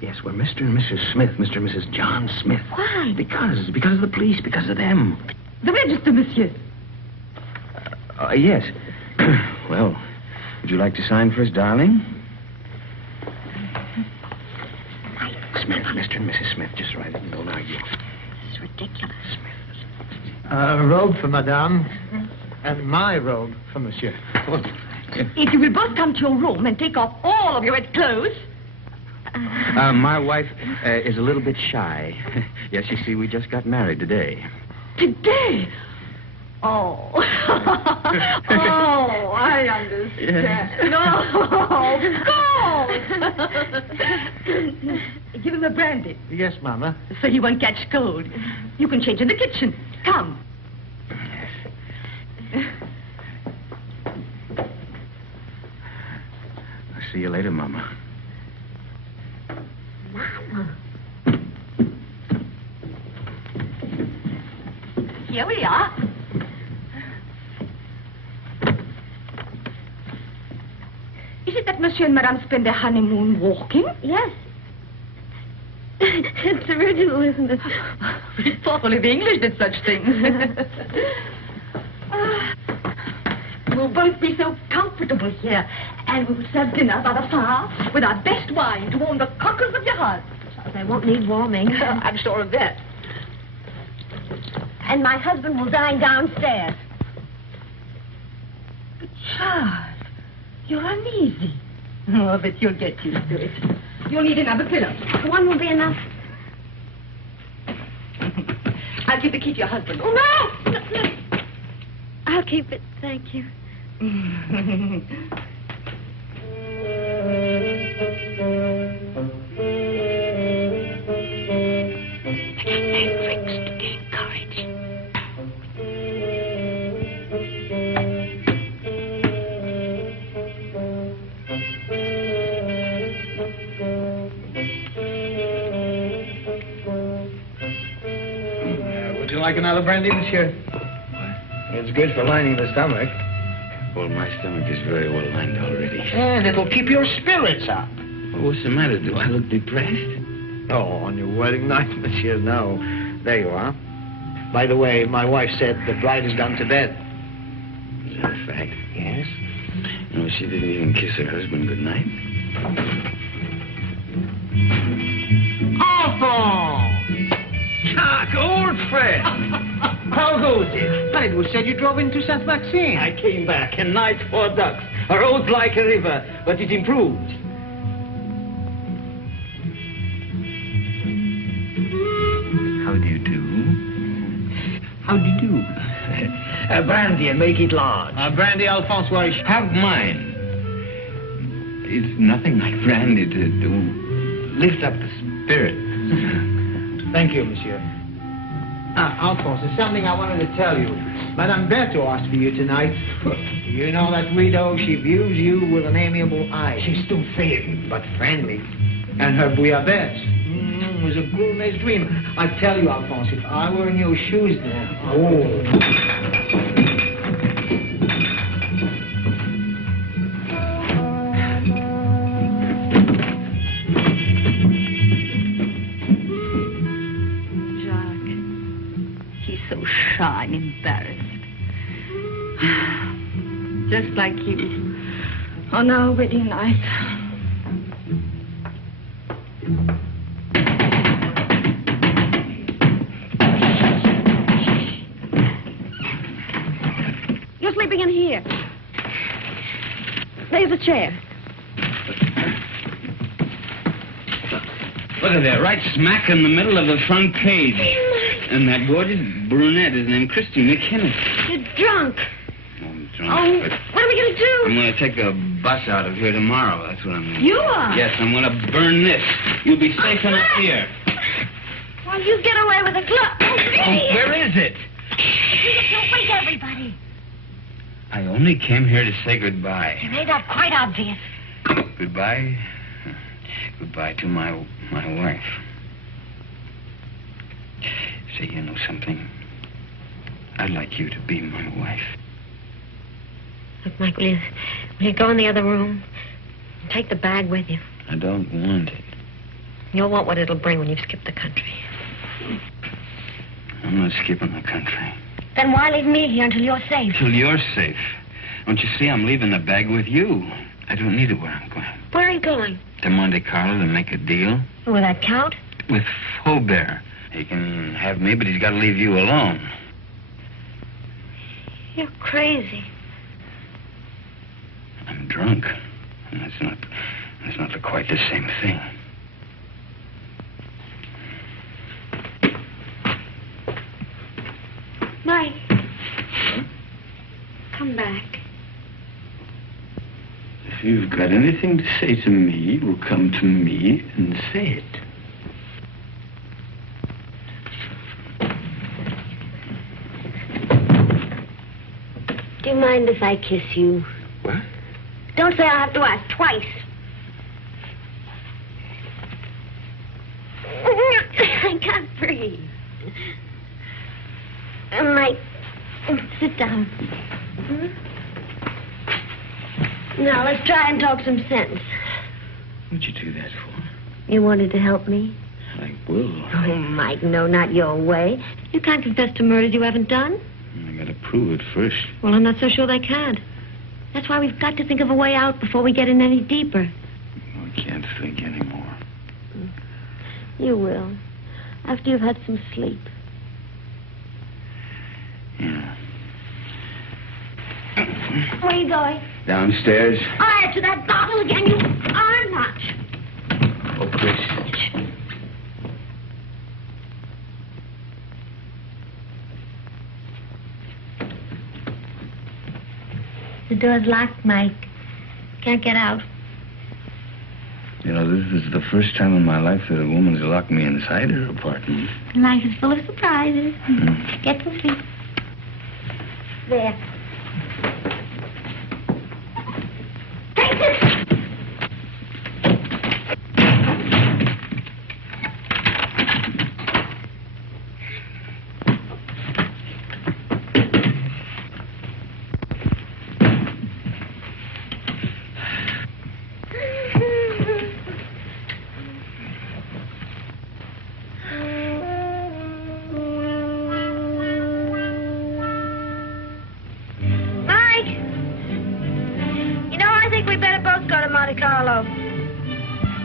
Yes, we're Mr. and Mrs. Smith, Mr. and Mrs. John Smith. Why? Because of the police, because of them. The register, monsieur. Yes. Well, would you like to sign first, darling? Smith, Mr. and Mrs. Smith, just write it and don't argue. This is ridiculous. A robe for Madame, and my robe for Monsieur. If you will both come to your room and take off all of your wet clothes. My wife is a little bit shy. Yes, you see, we just got married today. Today? Oh. Oh, I understand. Oh, give him a brandy. Yes, Mama. So he won't catch cold. You can change in the kitchen. Come. I'll see you later, Mama. Mama. Here we are. Is it that Monsieur and Madame spend their honeymoon walking? Yes. It's original, isn't it? We thought only the English did such things. We'll both be so comfortable here, and we will serve dinner by the fire with our best wine to warm the cockles of your hearts. They won't need warming. I'm sure of that. And my husband will dine downstairs. But Charles, you're uneasy. Oh, but you'll get used to it. You'll need another pillow. One will be enough. I'll give the key to your husband. Oh, no! No. I'll keep it, thank you. Would you like another brandy, monsieur? It's good for lining the stomach. Well, my stomach is very well lined already. And it'll keep your spirits up. Well, what's the matter? Do I look depressed? Oh, on your wedding night, monsieur, no. There you are. By the way, my wife said the bride has gone to bed. Is that a fact? Yes. No, she didn't even kiss her husband goodnight. Alphonse! Chuck, old friend! How goes it? But it was said you drove into Saint-Maxime. I came back, a night for ducks. A road like a river, but it improved. How do you do? How do you do? A brandy and make it large. A brandy, Alphonse, why? Have mine. It's nothing like brandy to lift up the spirit. Thank you, monsieur. Alphonse, there's something I wanted to tell you. Madame Berthaud asked for you tonight. You know that widow, she views you with an amiable eye. She's too thin, but friendly. And her bouillabaisse was a gourmet's dream. I tell you, Alphonse, if I were in your shoes then... Oh... Shy and embarrassed. Just like you on our wedding night. You're sleeping in here. There's a chair. Look at that, right smack in the middle of the front page. And that gorgeous brunette is named Christine McKinnon. You're drunk. I'm drunk. Oh, what are we going to do? I'm going to take a bus out of here tomorrow. That's what I'm going to do. You are? Yes, I'm going to burn this. You'll be safe enough here. Well, you get away with a glove. Oh, where is it? Don't wake everybody. I only came here to say goodbye. You made that quite obvious. Goodbye? Goodbye to my wife. Say, you know something? I'd like you to be my wife. Look, Mike, will you go in the other room? Take the bag with you. I don't want it. You'll want what it'll bring when you've skipped the country. I'm not skipping the country. Then why leave me here until you're safe? Till you're safe. Don't you see, I'm leaving the bag with you. I don't need it where I'm going. Where are you going? To Monte Carlo to make a deal. Will that count? With Faubert. He can have me, but he's got to leave you alone. You're crazy. I'm drunk. And that's not quite the same thing. Mike. Huh? Come back. If you've got anything to say to me, you'll come to me and say it. Do you mind if I kiss you? What? Don't say I have to ask twice. can't breathe. Mike, sit down. Now, let's try and talk some sense. What'd you do that for? You wanted to help me? I will. Oh, Mike, no, not your way. You can't confess to murders you haven't done. I gotta prove it first. Well, I'm not so sure they can't. That's why we've got to think of a way out before we get in any deeper. I can't think anymore. You will. After you've had some sleep. Yeah. Where are you going? Downstairs. All right, to that bottle again. You are not. Oh, Chris. The door's locked, Mike. Can't get out. You know, this is the first time in my life that a woman's locked me inside her apartment. Life is full of surprises. Get some sleep. There. Take this!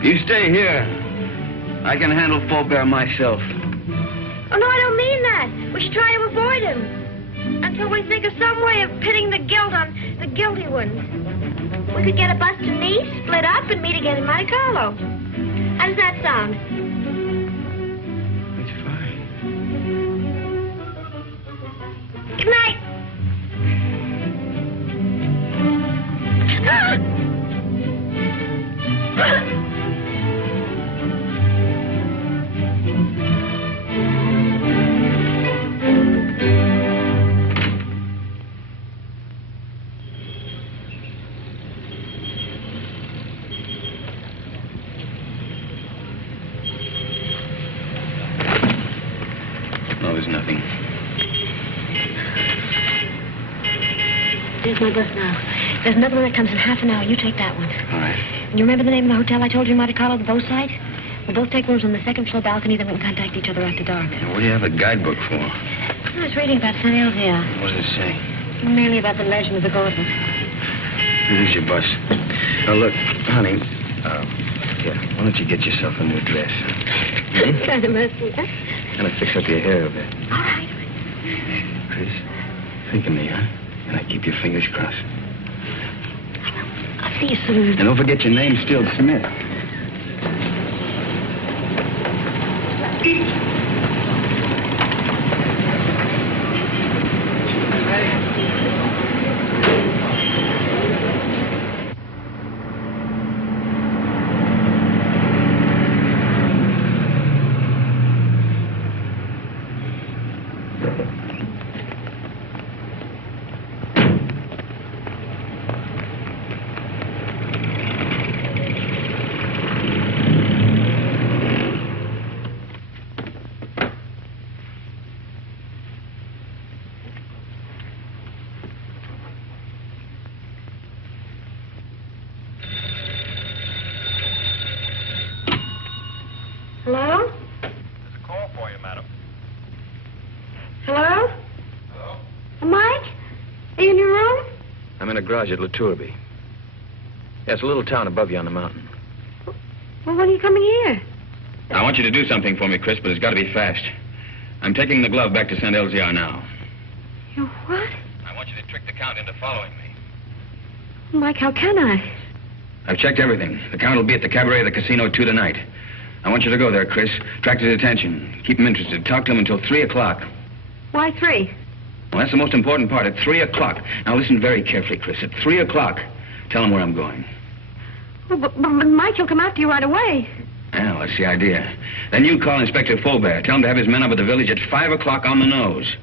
You stay here. I can handle Faubert myself. Oh, no, I don't mean that. We should try to avoid him until we think of some way of pitting the guilt on the guilty ones. We could get a bus to Nice, split up, and meet again in Monte Carlo. How does that sound? It's fine. Good night. No, there's nothing. There's my bus now. There's another one that comes in half an hour. You take that one. All right. You remember the name of the hotel I told you in Monte Carlo, the boat site? We'll both take rooms on the second floor balcony, then we can contact each other after dark. Now, what do you have a guidebook for? I was reading about St. Elzea. What does it say? Mainly about the legend of the gauntlet. Here's your bus. Now, look, honey, here, why don't you get yourself a new dress? Kind of messy, huh? Kind of fix up your hair a bit. All right. Chris, think of me, huh? And I keep your fingers crossed. I'll see you soon. And don't forget your name's still Smith. Hello? There's a call for you, madam. Hello? Hello? Mike? Are you in your room? I'm in a garage at La Tourby. Yeah, it's a little town above you on the mountain. Well, when are you coming here? I want you to do something for me, Chris, but it's got to be fast. I'm taking the glove back to St. Elzea now. You what? I want you to trick the Count into following me. Mike, how can I? I've checked everything. The Count will be at the cabaret of the casino 2 tonight. I want you to go there, Chris. Attract his attention. Keep him interested. Talk to him until 3 o'clock. Why 3? Well, that's the most important part. At 3 o'clock. Now, listen very carefully, Chris. At 3 o'clock, tell him where I'm going. Well, but Mike, he'll come after you right away. Well, that's the idea. Then you call Inspector Faubert. Tell him to have his men up at the village at 5 o'clock on the nose.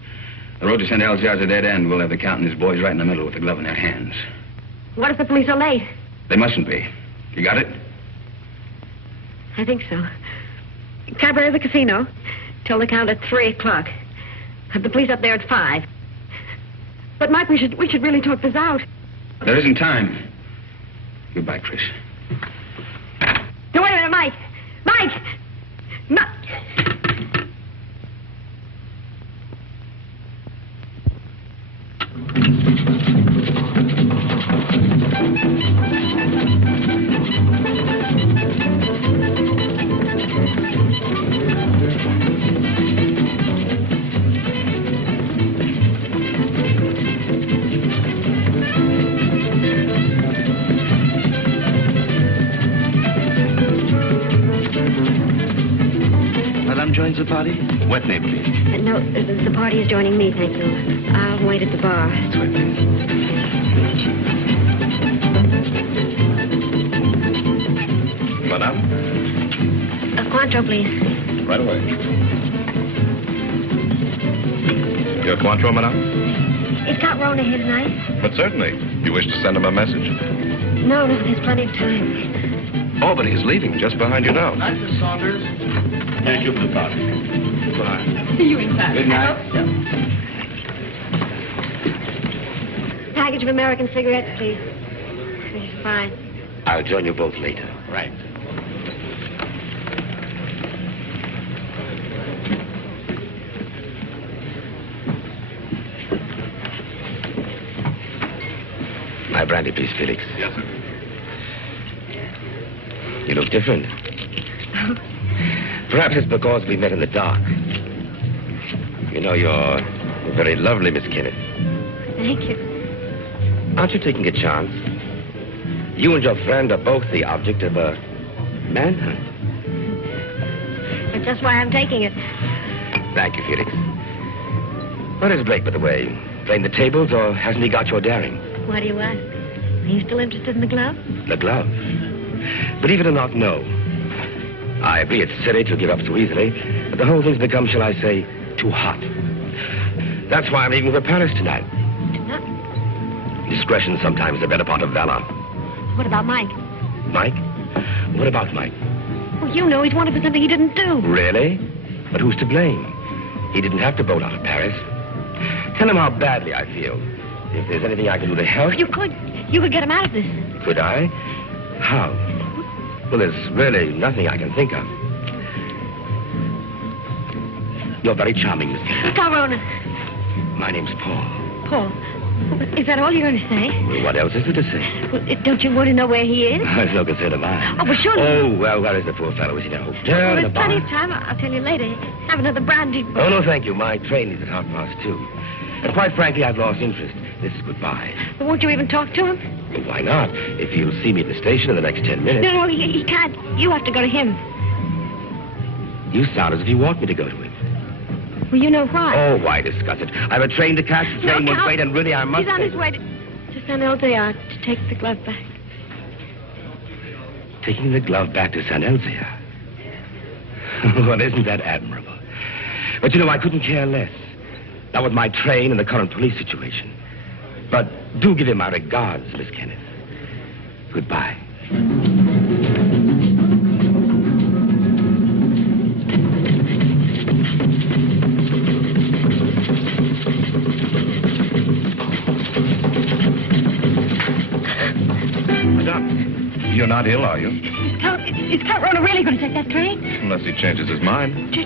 The road to St. Elzea is a dead end. We'll have the Count and his boys right in the middle with the glove in their hands. What if the police are late? They mustn't be. You got it? I think so. Cabaret of the casino. Till the count at 3 o'clock. Have the police up there at 5. But, Mike, we should really talk this out. There isn't time. Goodbye, Chris. No, wait a minute, Mike! Mike! Joins the party? What name, please? No, the party is joining me, thank you. I'll wait at the bar. That's right, please. Madame? A Cointreau, please. Right away. Your Cointreau, madame? Is Count Rona here tonight? But certainly. You wish to send him a message? No, there's plenty of time. Oh, but he's leaving just behind you now. Night, Miss Saunders. Thank you for the party. Goodbye. See you in time. Good night. I hope so. Package of American cigarettes, please. Fine. I'll join you both later. Right. My brandy, please, Felix. Yes, sir. You look different. Perhaps it's because we met in the dark. You know, you're very lovely, Miss Kenneth. Thank you. Aren't you taking a chance? You and your friend are both the object of a manhunt. That's just why I'm taking it. Thank you, Felix. What is Blake, by the way? Playing the tables, or hasn't he got your daring? Why do you ask? Are you still interested in the glove? The glove? Believe it or not, no. I agree it's silly to give up so easily, but the whole thing's become, shall I say, too hot. That's why I'm leaving for Paris tonight. Discretion sometimes the better part of valor. What about Mike? Mike? What about Mike? Well, you know he's wanted for something he didn't do. Really? But who's to blame? He didn't have to bolt out of Paris. Tell him how badly I feel. If there's anything I can do to help... You could get him out of this. Could I? How? Well, there's really nothing I can think of. You're very charming, Miss Kennedy. Corona. My name's Paul. Paul. Is that all you're going to say? Well, what else is there to say? Well, don't you want to know where he is? It's no concern of mine. Oh, but surely... Oh, well, where is the poor fellow? Is he in a hotel? Well, in a there's bar? plenty of time. I'll tell you later. Have another brandy. Oh, no, thank you. My train is at 2:30. And quite frankly, I've lost interest. This is goodbye. Well, won't you even talk to him? Well, why not? If he'll see me at the station in the next 10 minutes. No, he can't. You have to go to him. You sound as if you want me to go to him. Well, you know why. Oh, why discuss it? I have a train to catch. The train won't wait, and really, I must... He's on his way to San Elzea to take the glove back. Taking the glove back to San Elzea? Well, isn't that admirable? But, you know, I couldn't care less. Not with my train and the current police situation. But do give him my regards, Miss Kenneth. Goodbye. Madame, you're not ill, are you? Is Count Rona really going to take that train? Unless he changes his mind.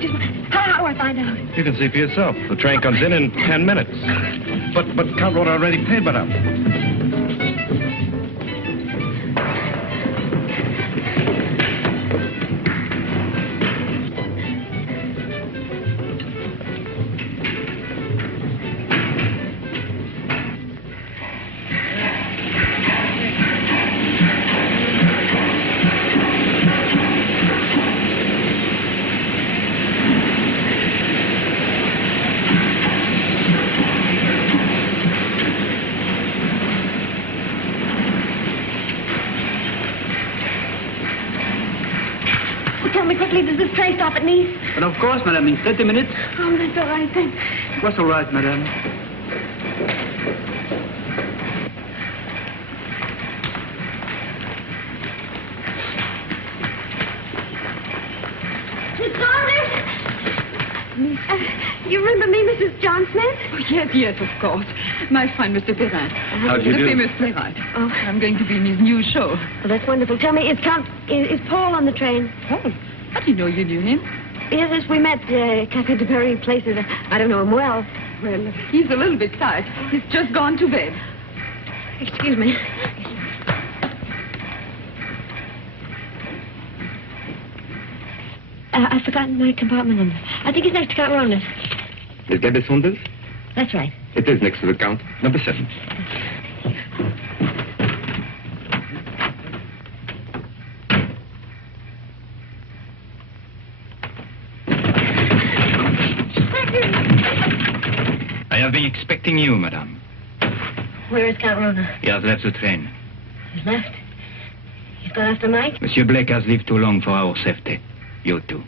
How do I find out? You can see for yourself. The train comes in 10 minutes. But Count Rona already paid, madame. Tell me quickly, does this train stop at Nice? And of course, madame, in 30 minutes. Oh, that's all right, thanks. That's all right, madame. Miss Saunders! You remember me, Mrs. John Smith? Oh, yes, of course. My friend, Mr. Perrin. How do you do? The famous playwright. Oh. I'm going to be in his new show. Well, that's wonderful. Tell me, is Paul on the train? Paul? How do you know you knew him? Yes, we met Cafe de Paris places. I don't know him well. Well, he's a little bit tired. He's just gone to bed. Excuse me. I've forgotten my compartment number. I think it's next to Count Ronald. Is Debbie Saunders? That's right. It is next to the Count. Number 7. I have been expecting you, madame. Where is Count Ronald? He has left the train. He's left. He's gone after Mike? Monsieur Blake has lived too long for our safety. You too.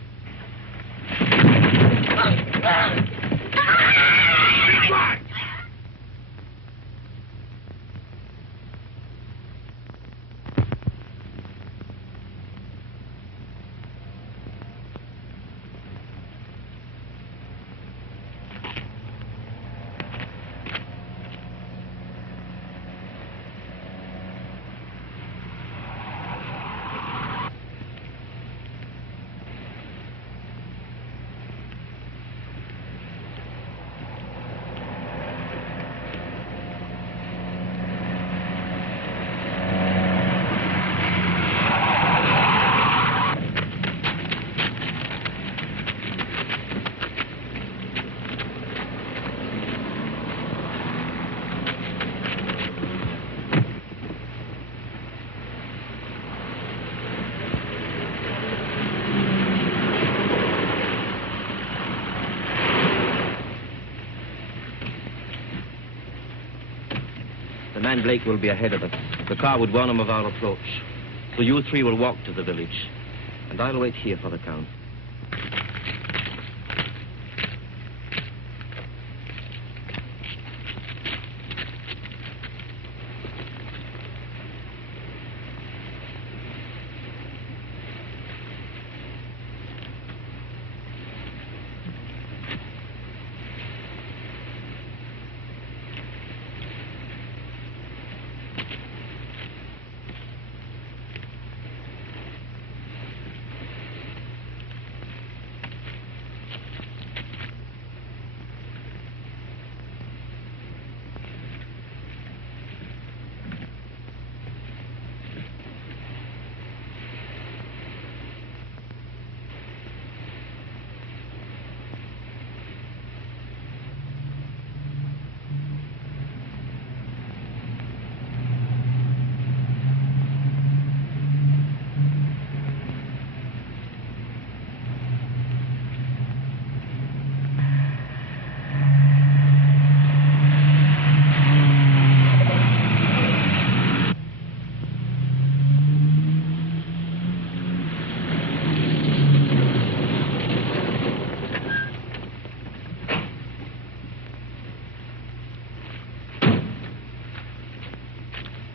The man Blake will be ahead of us. The car would warn him of our approach. So you 3 will walk to the village. And I'll wait here for the Count.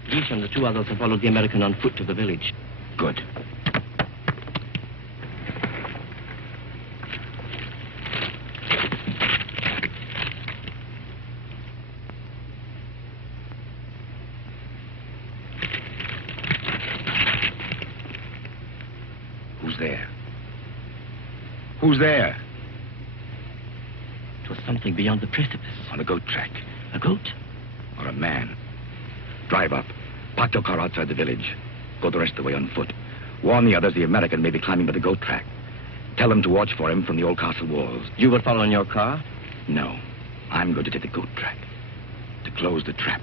Guiche and the 2 others have followed the American on foot to the village. Good. Who's there? Who's there? It was something beyond the precipice. On a goat track. A goat? Or a man. Drive up. Park your car outside the village. Go the rest of the way on foot. Warn the others the American may be climbing by the goat track. Tell them to watch for him from the old castle walls. You will follow in your car? No. I'm going to take the goat track. To close the trap.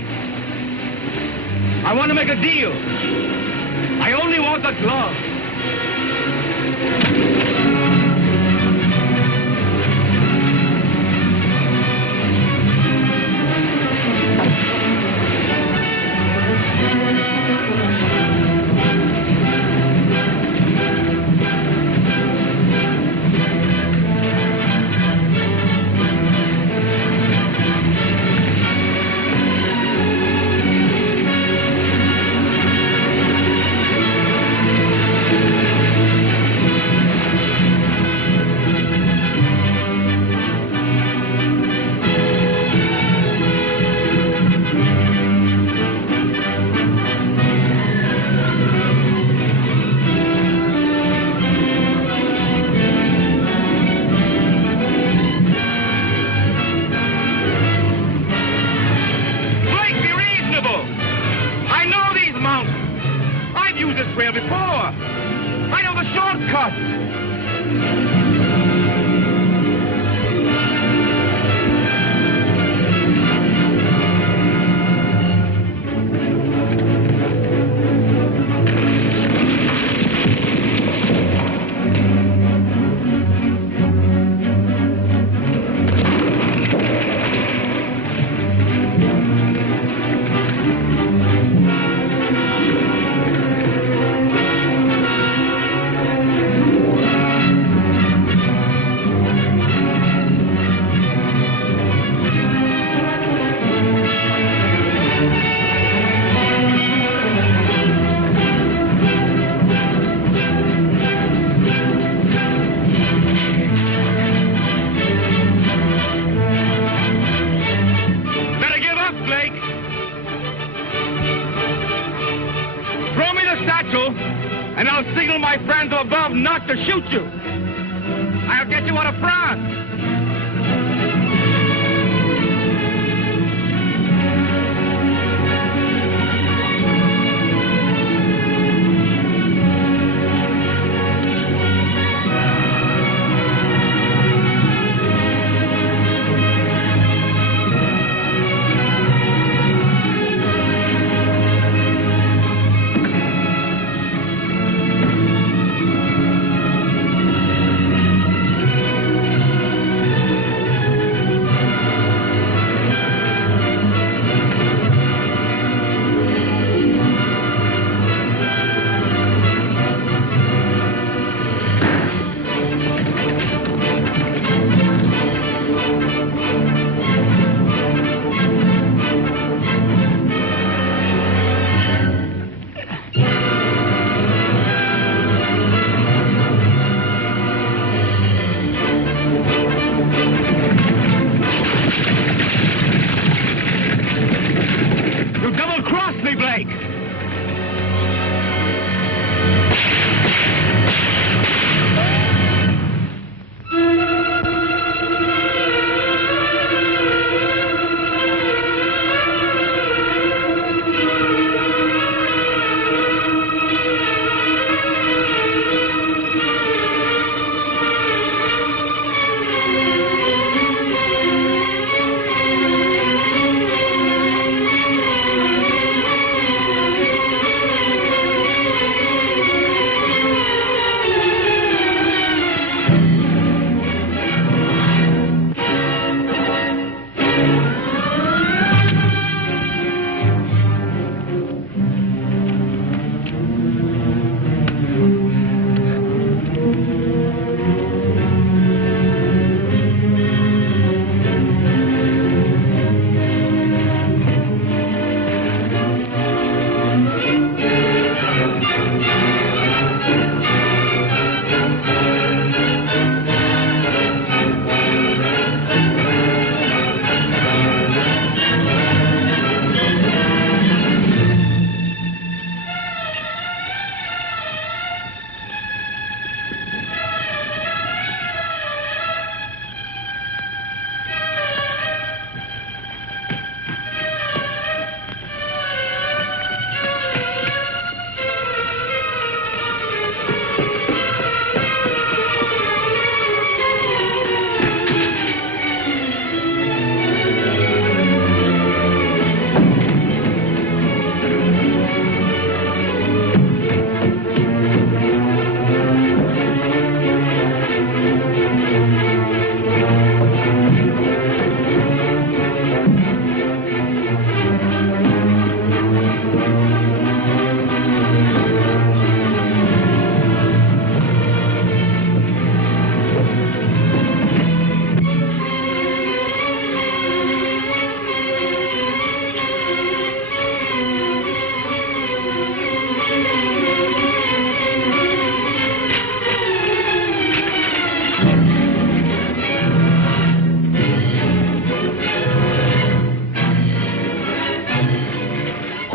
right. I want to make a deal. I only want the glove. To shoot you. I'll get you out of France.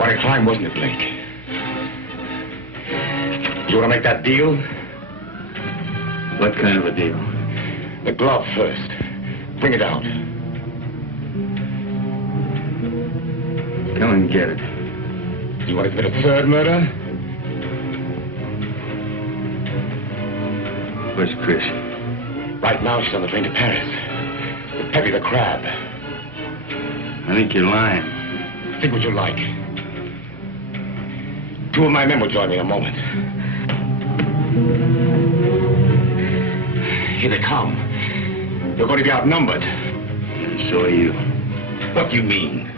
Quite a climb, wasn't it, Blake? You want to make that deal? What kind of a deal? The glove first. Bring it out. Come and get it. You want to commit a third murder? Where's Chris? Right now, she's on the train to Paris. With Peppy the crab. I think you're lying. Think what you like. 2 of my men will join me in a moment. Here they come. You're going to be outnumbered. And so are you. What do you mean?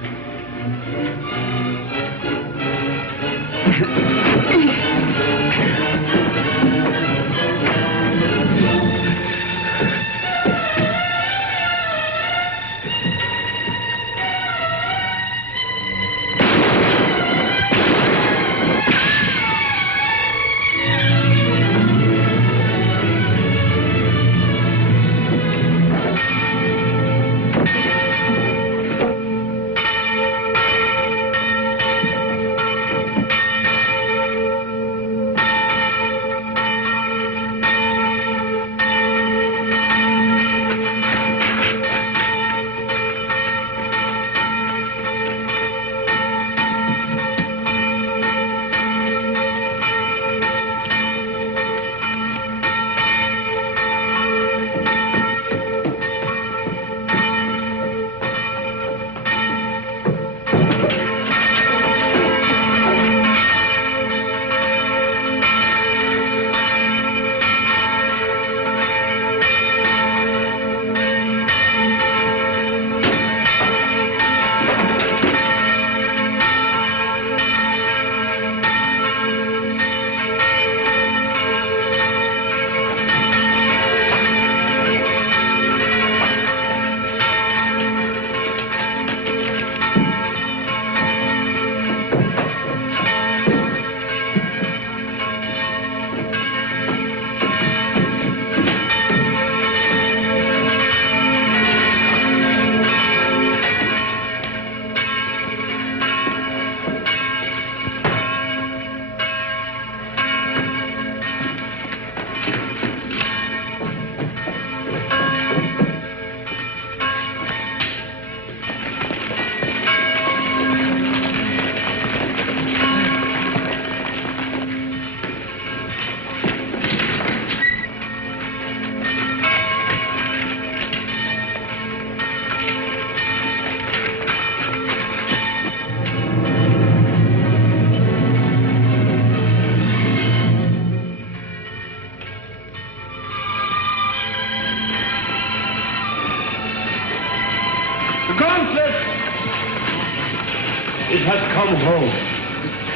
It has come home.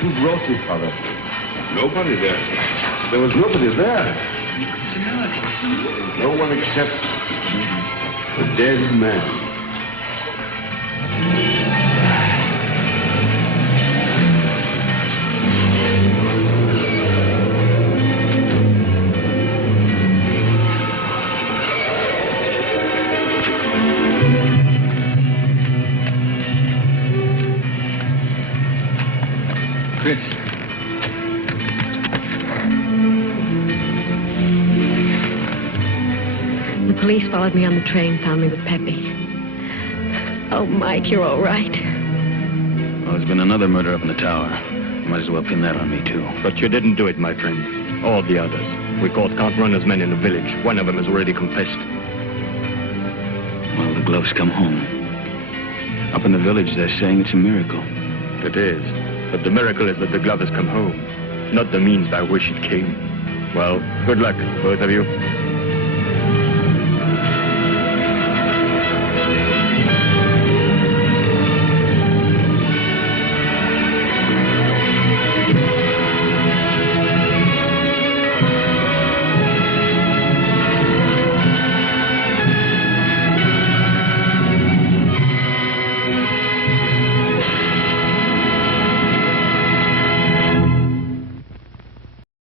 Who brought it, Father? Nobody there. There was nobody there. No one except the dead man. The police followed me on the train, found me with Peppy. Oh, Mike, you're all right. Well, there's been another murder up in the tower. Might as well pin that on me, too. But you didn't do it, my friend. All the others. We caught Count Runner's men in the village. One of them has already confessed. Well, the gloves come home. Up in the village, they're saying it's a miracle. It is. But the miracle is that the glove has come home, not the means by which it came. Well, good luck, both of you.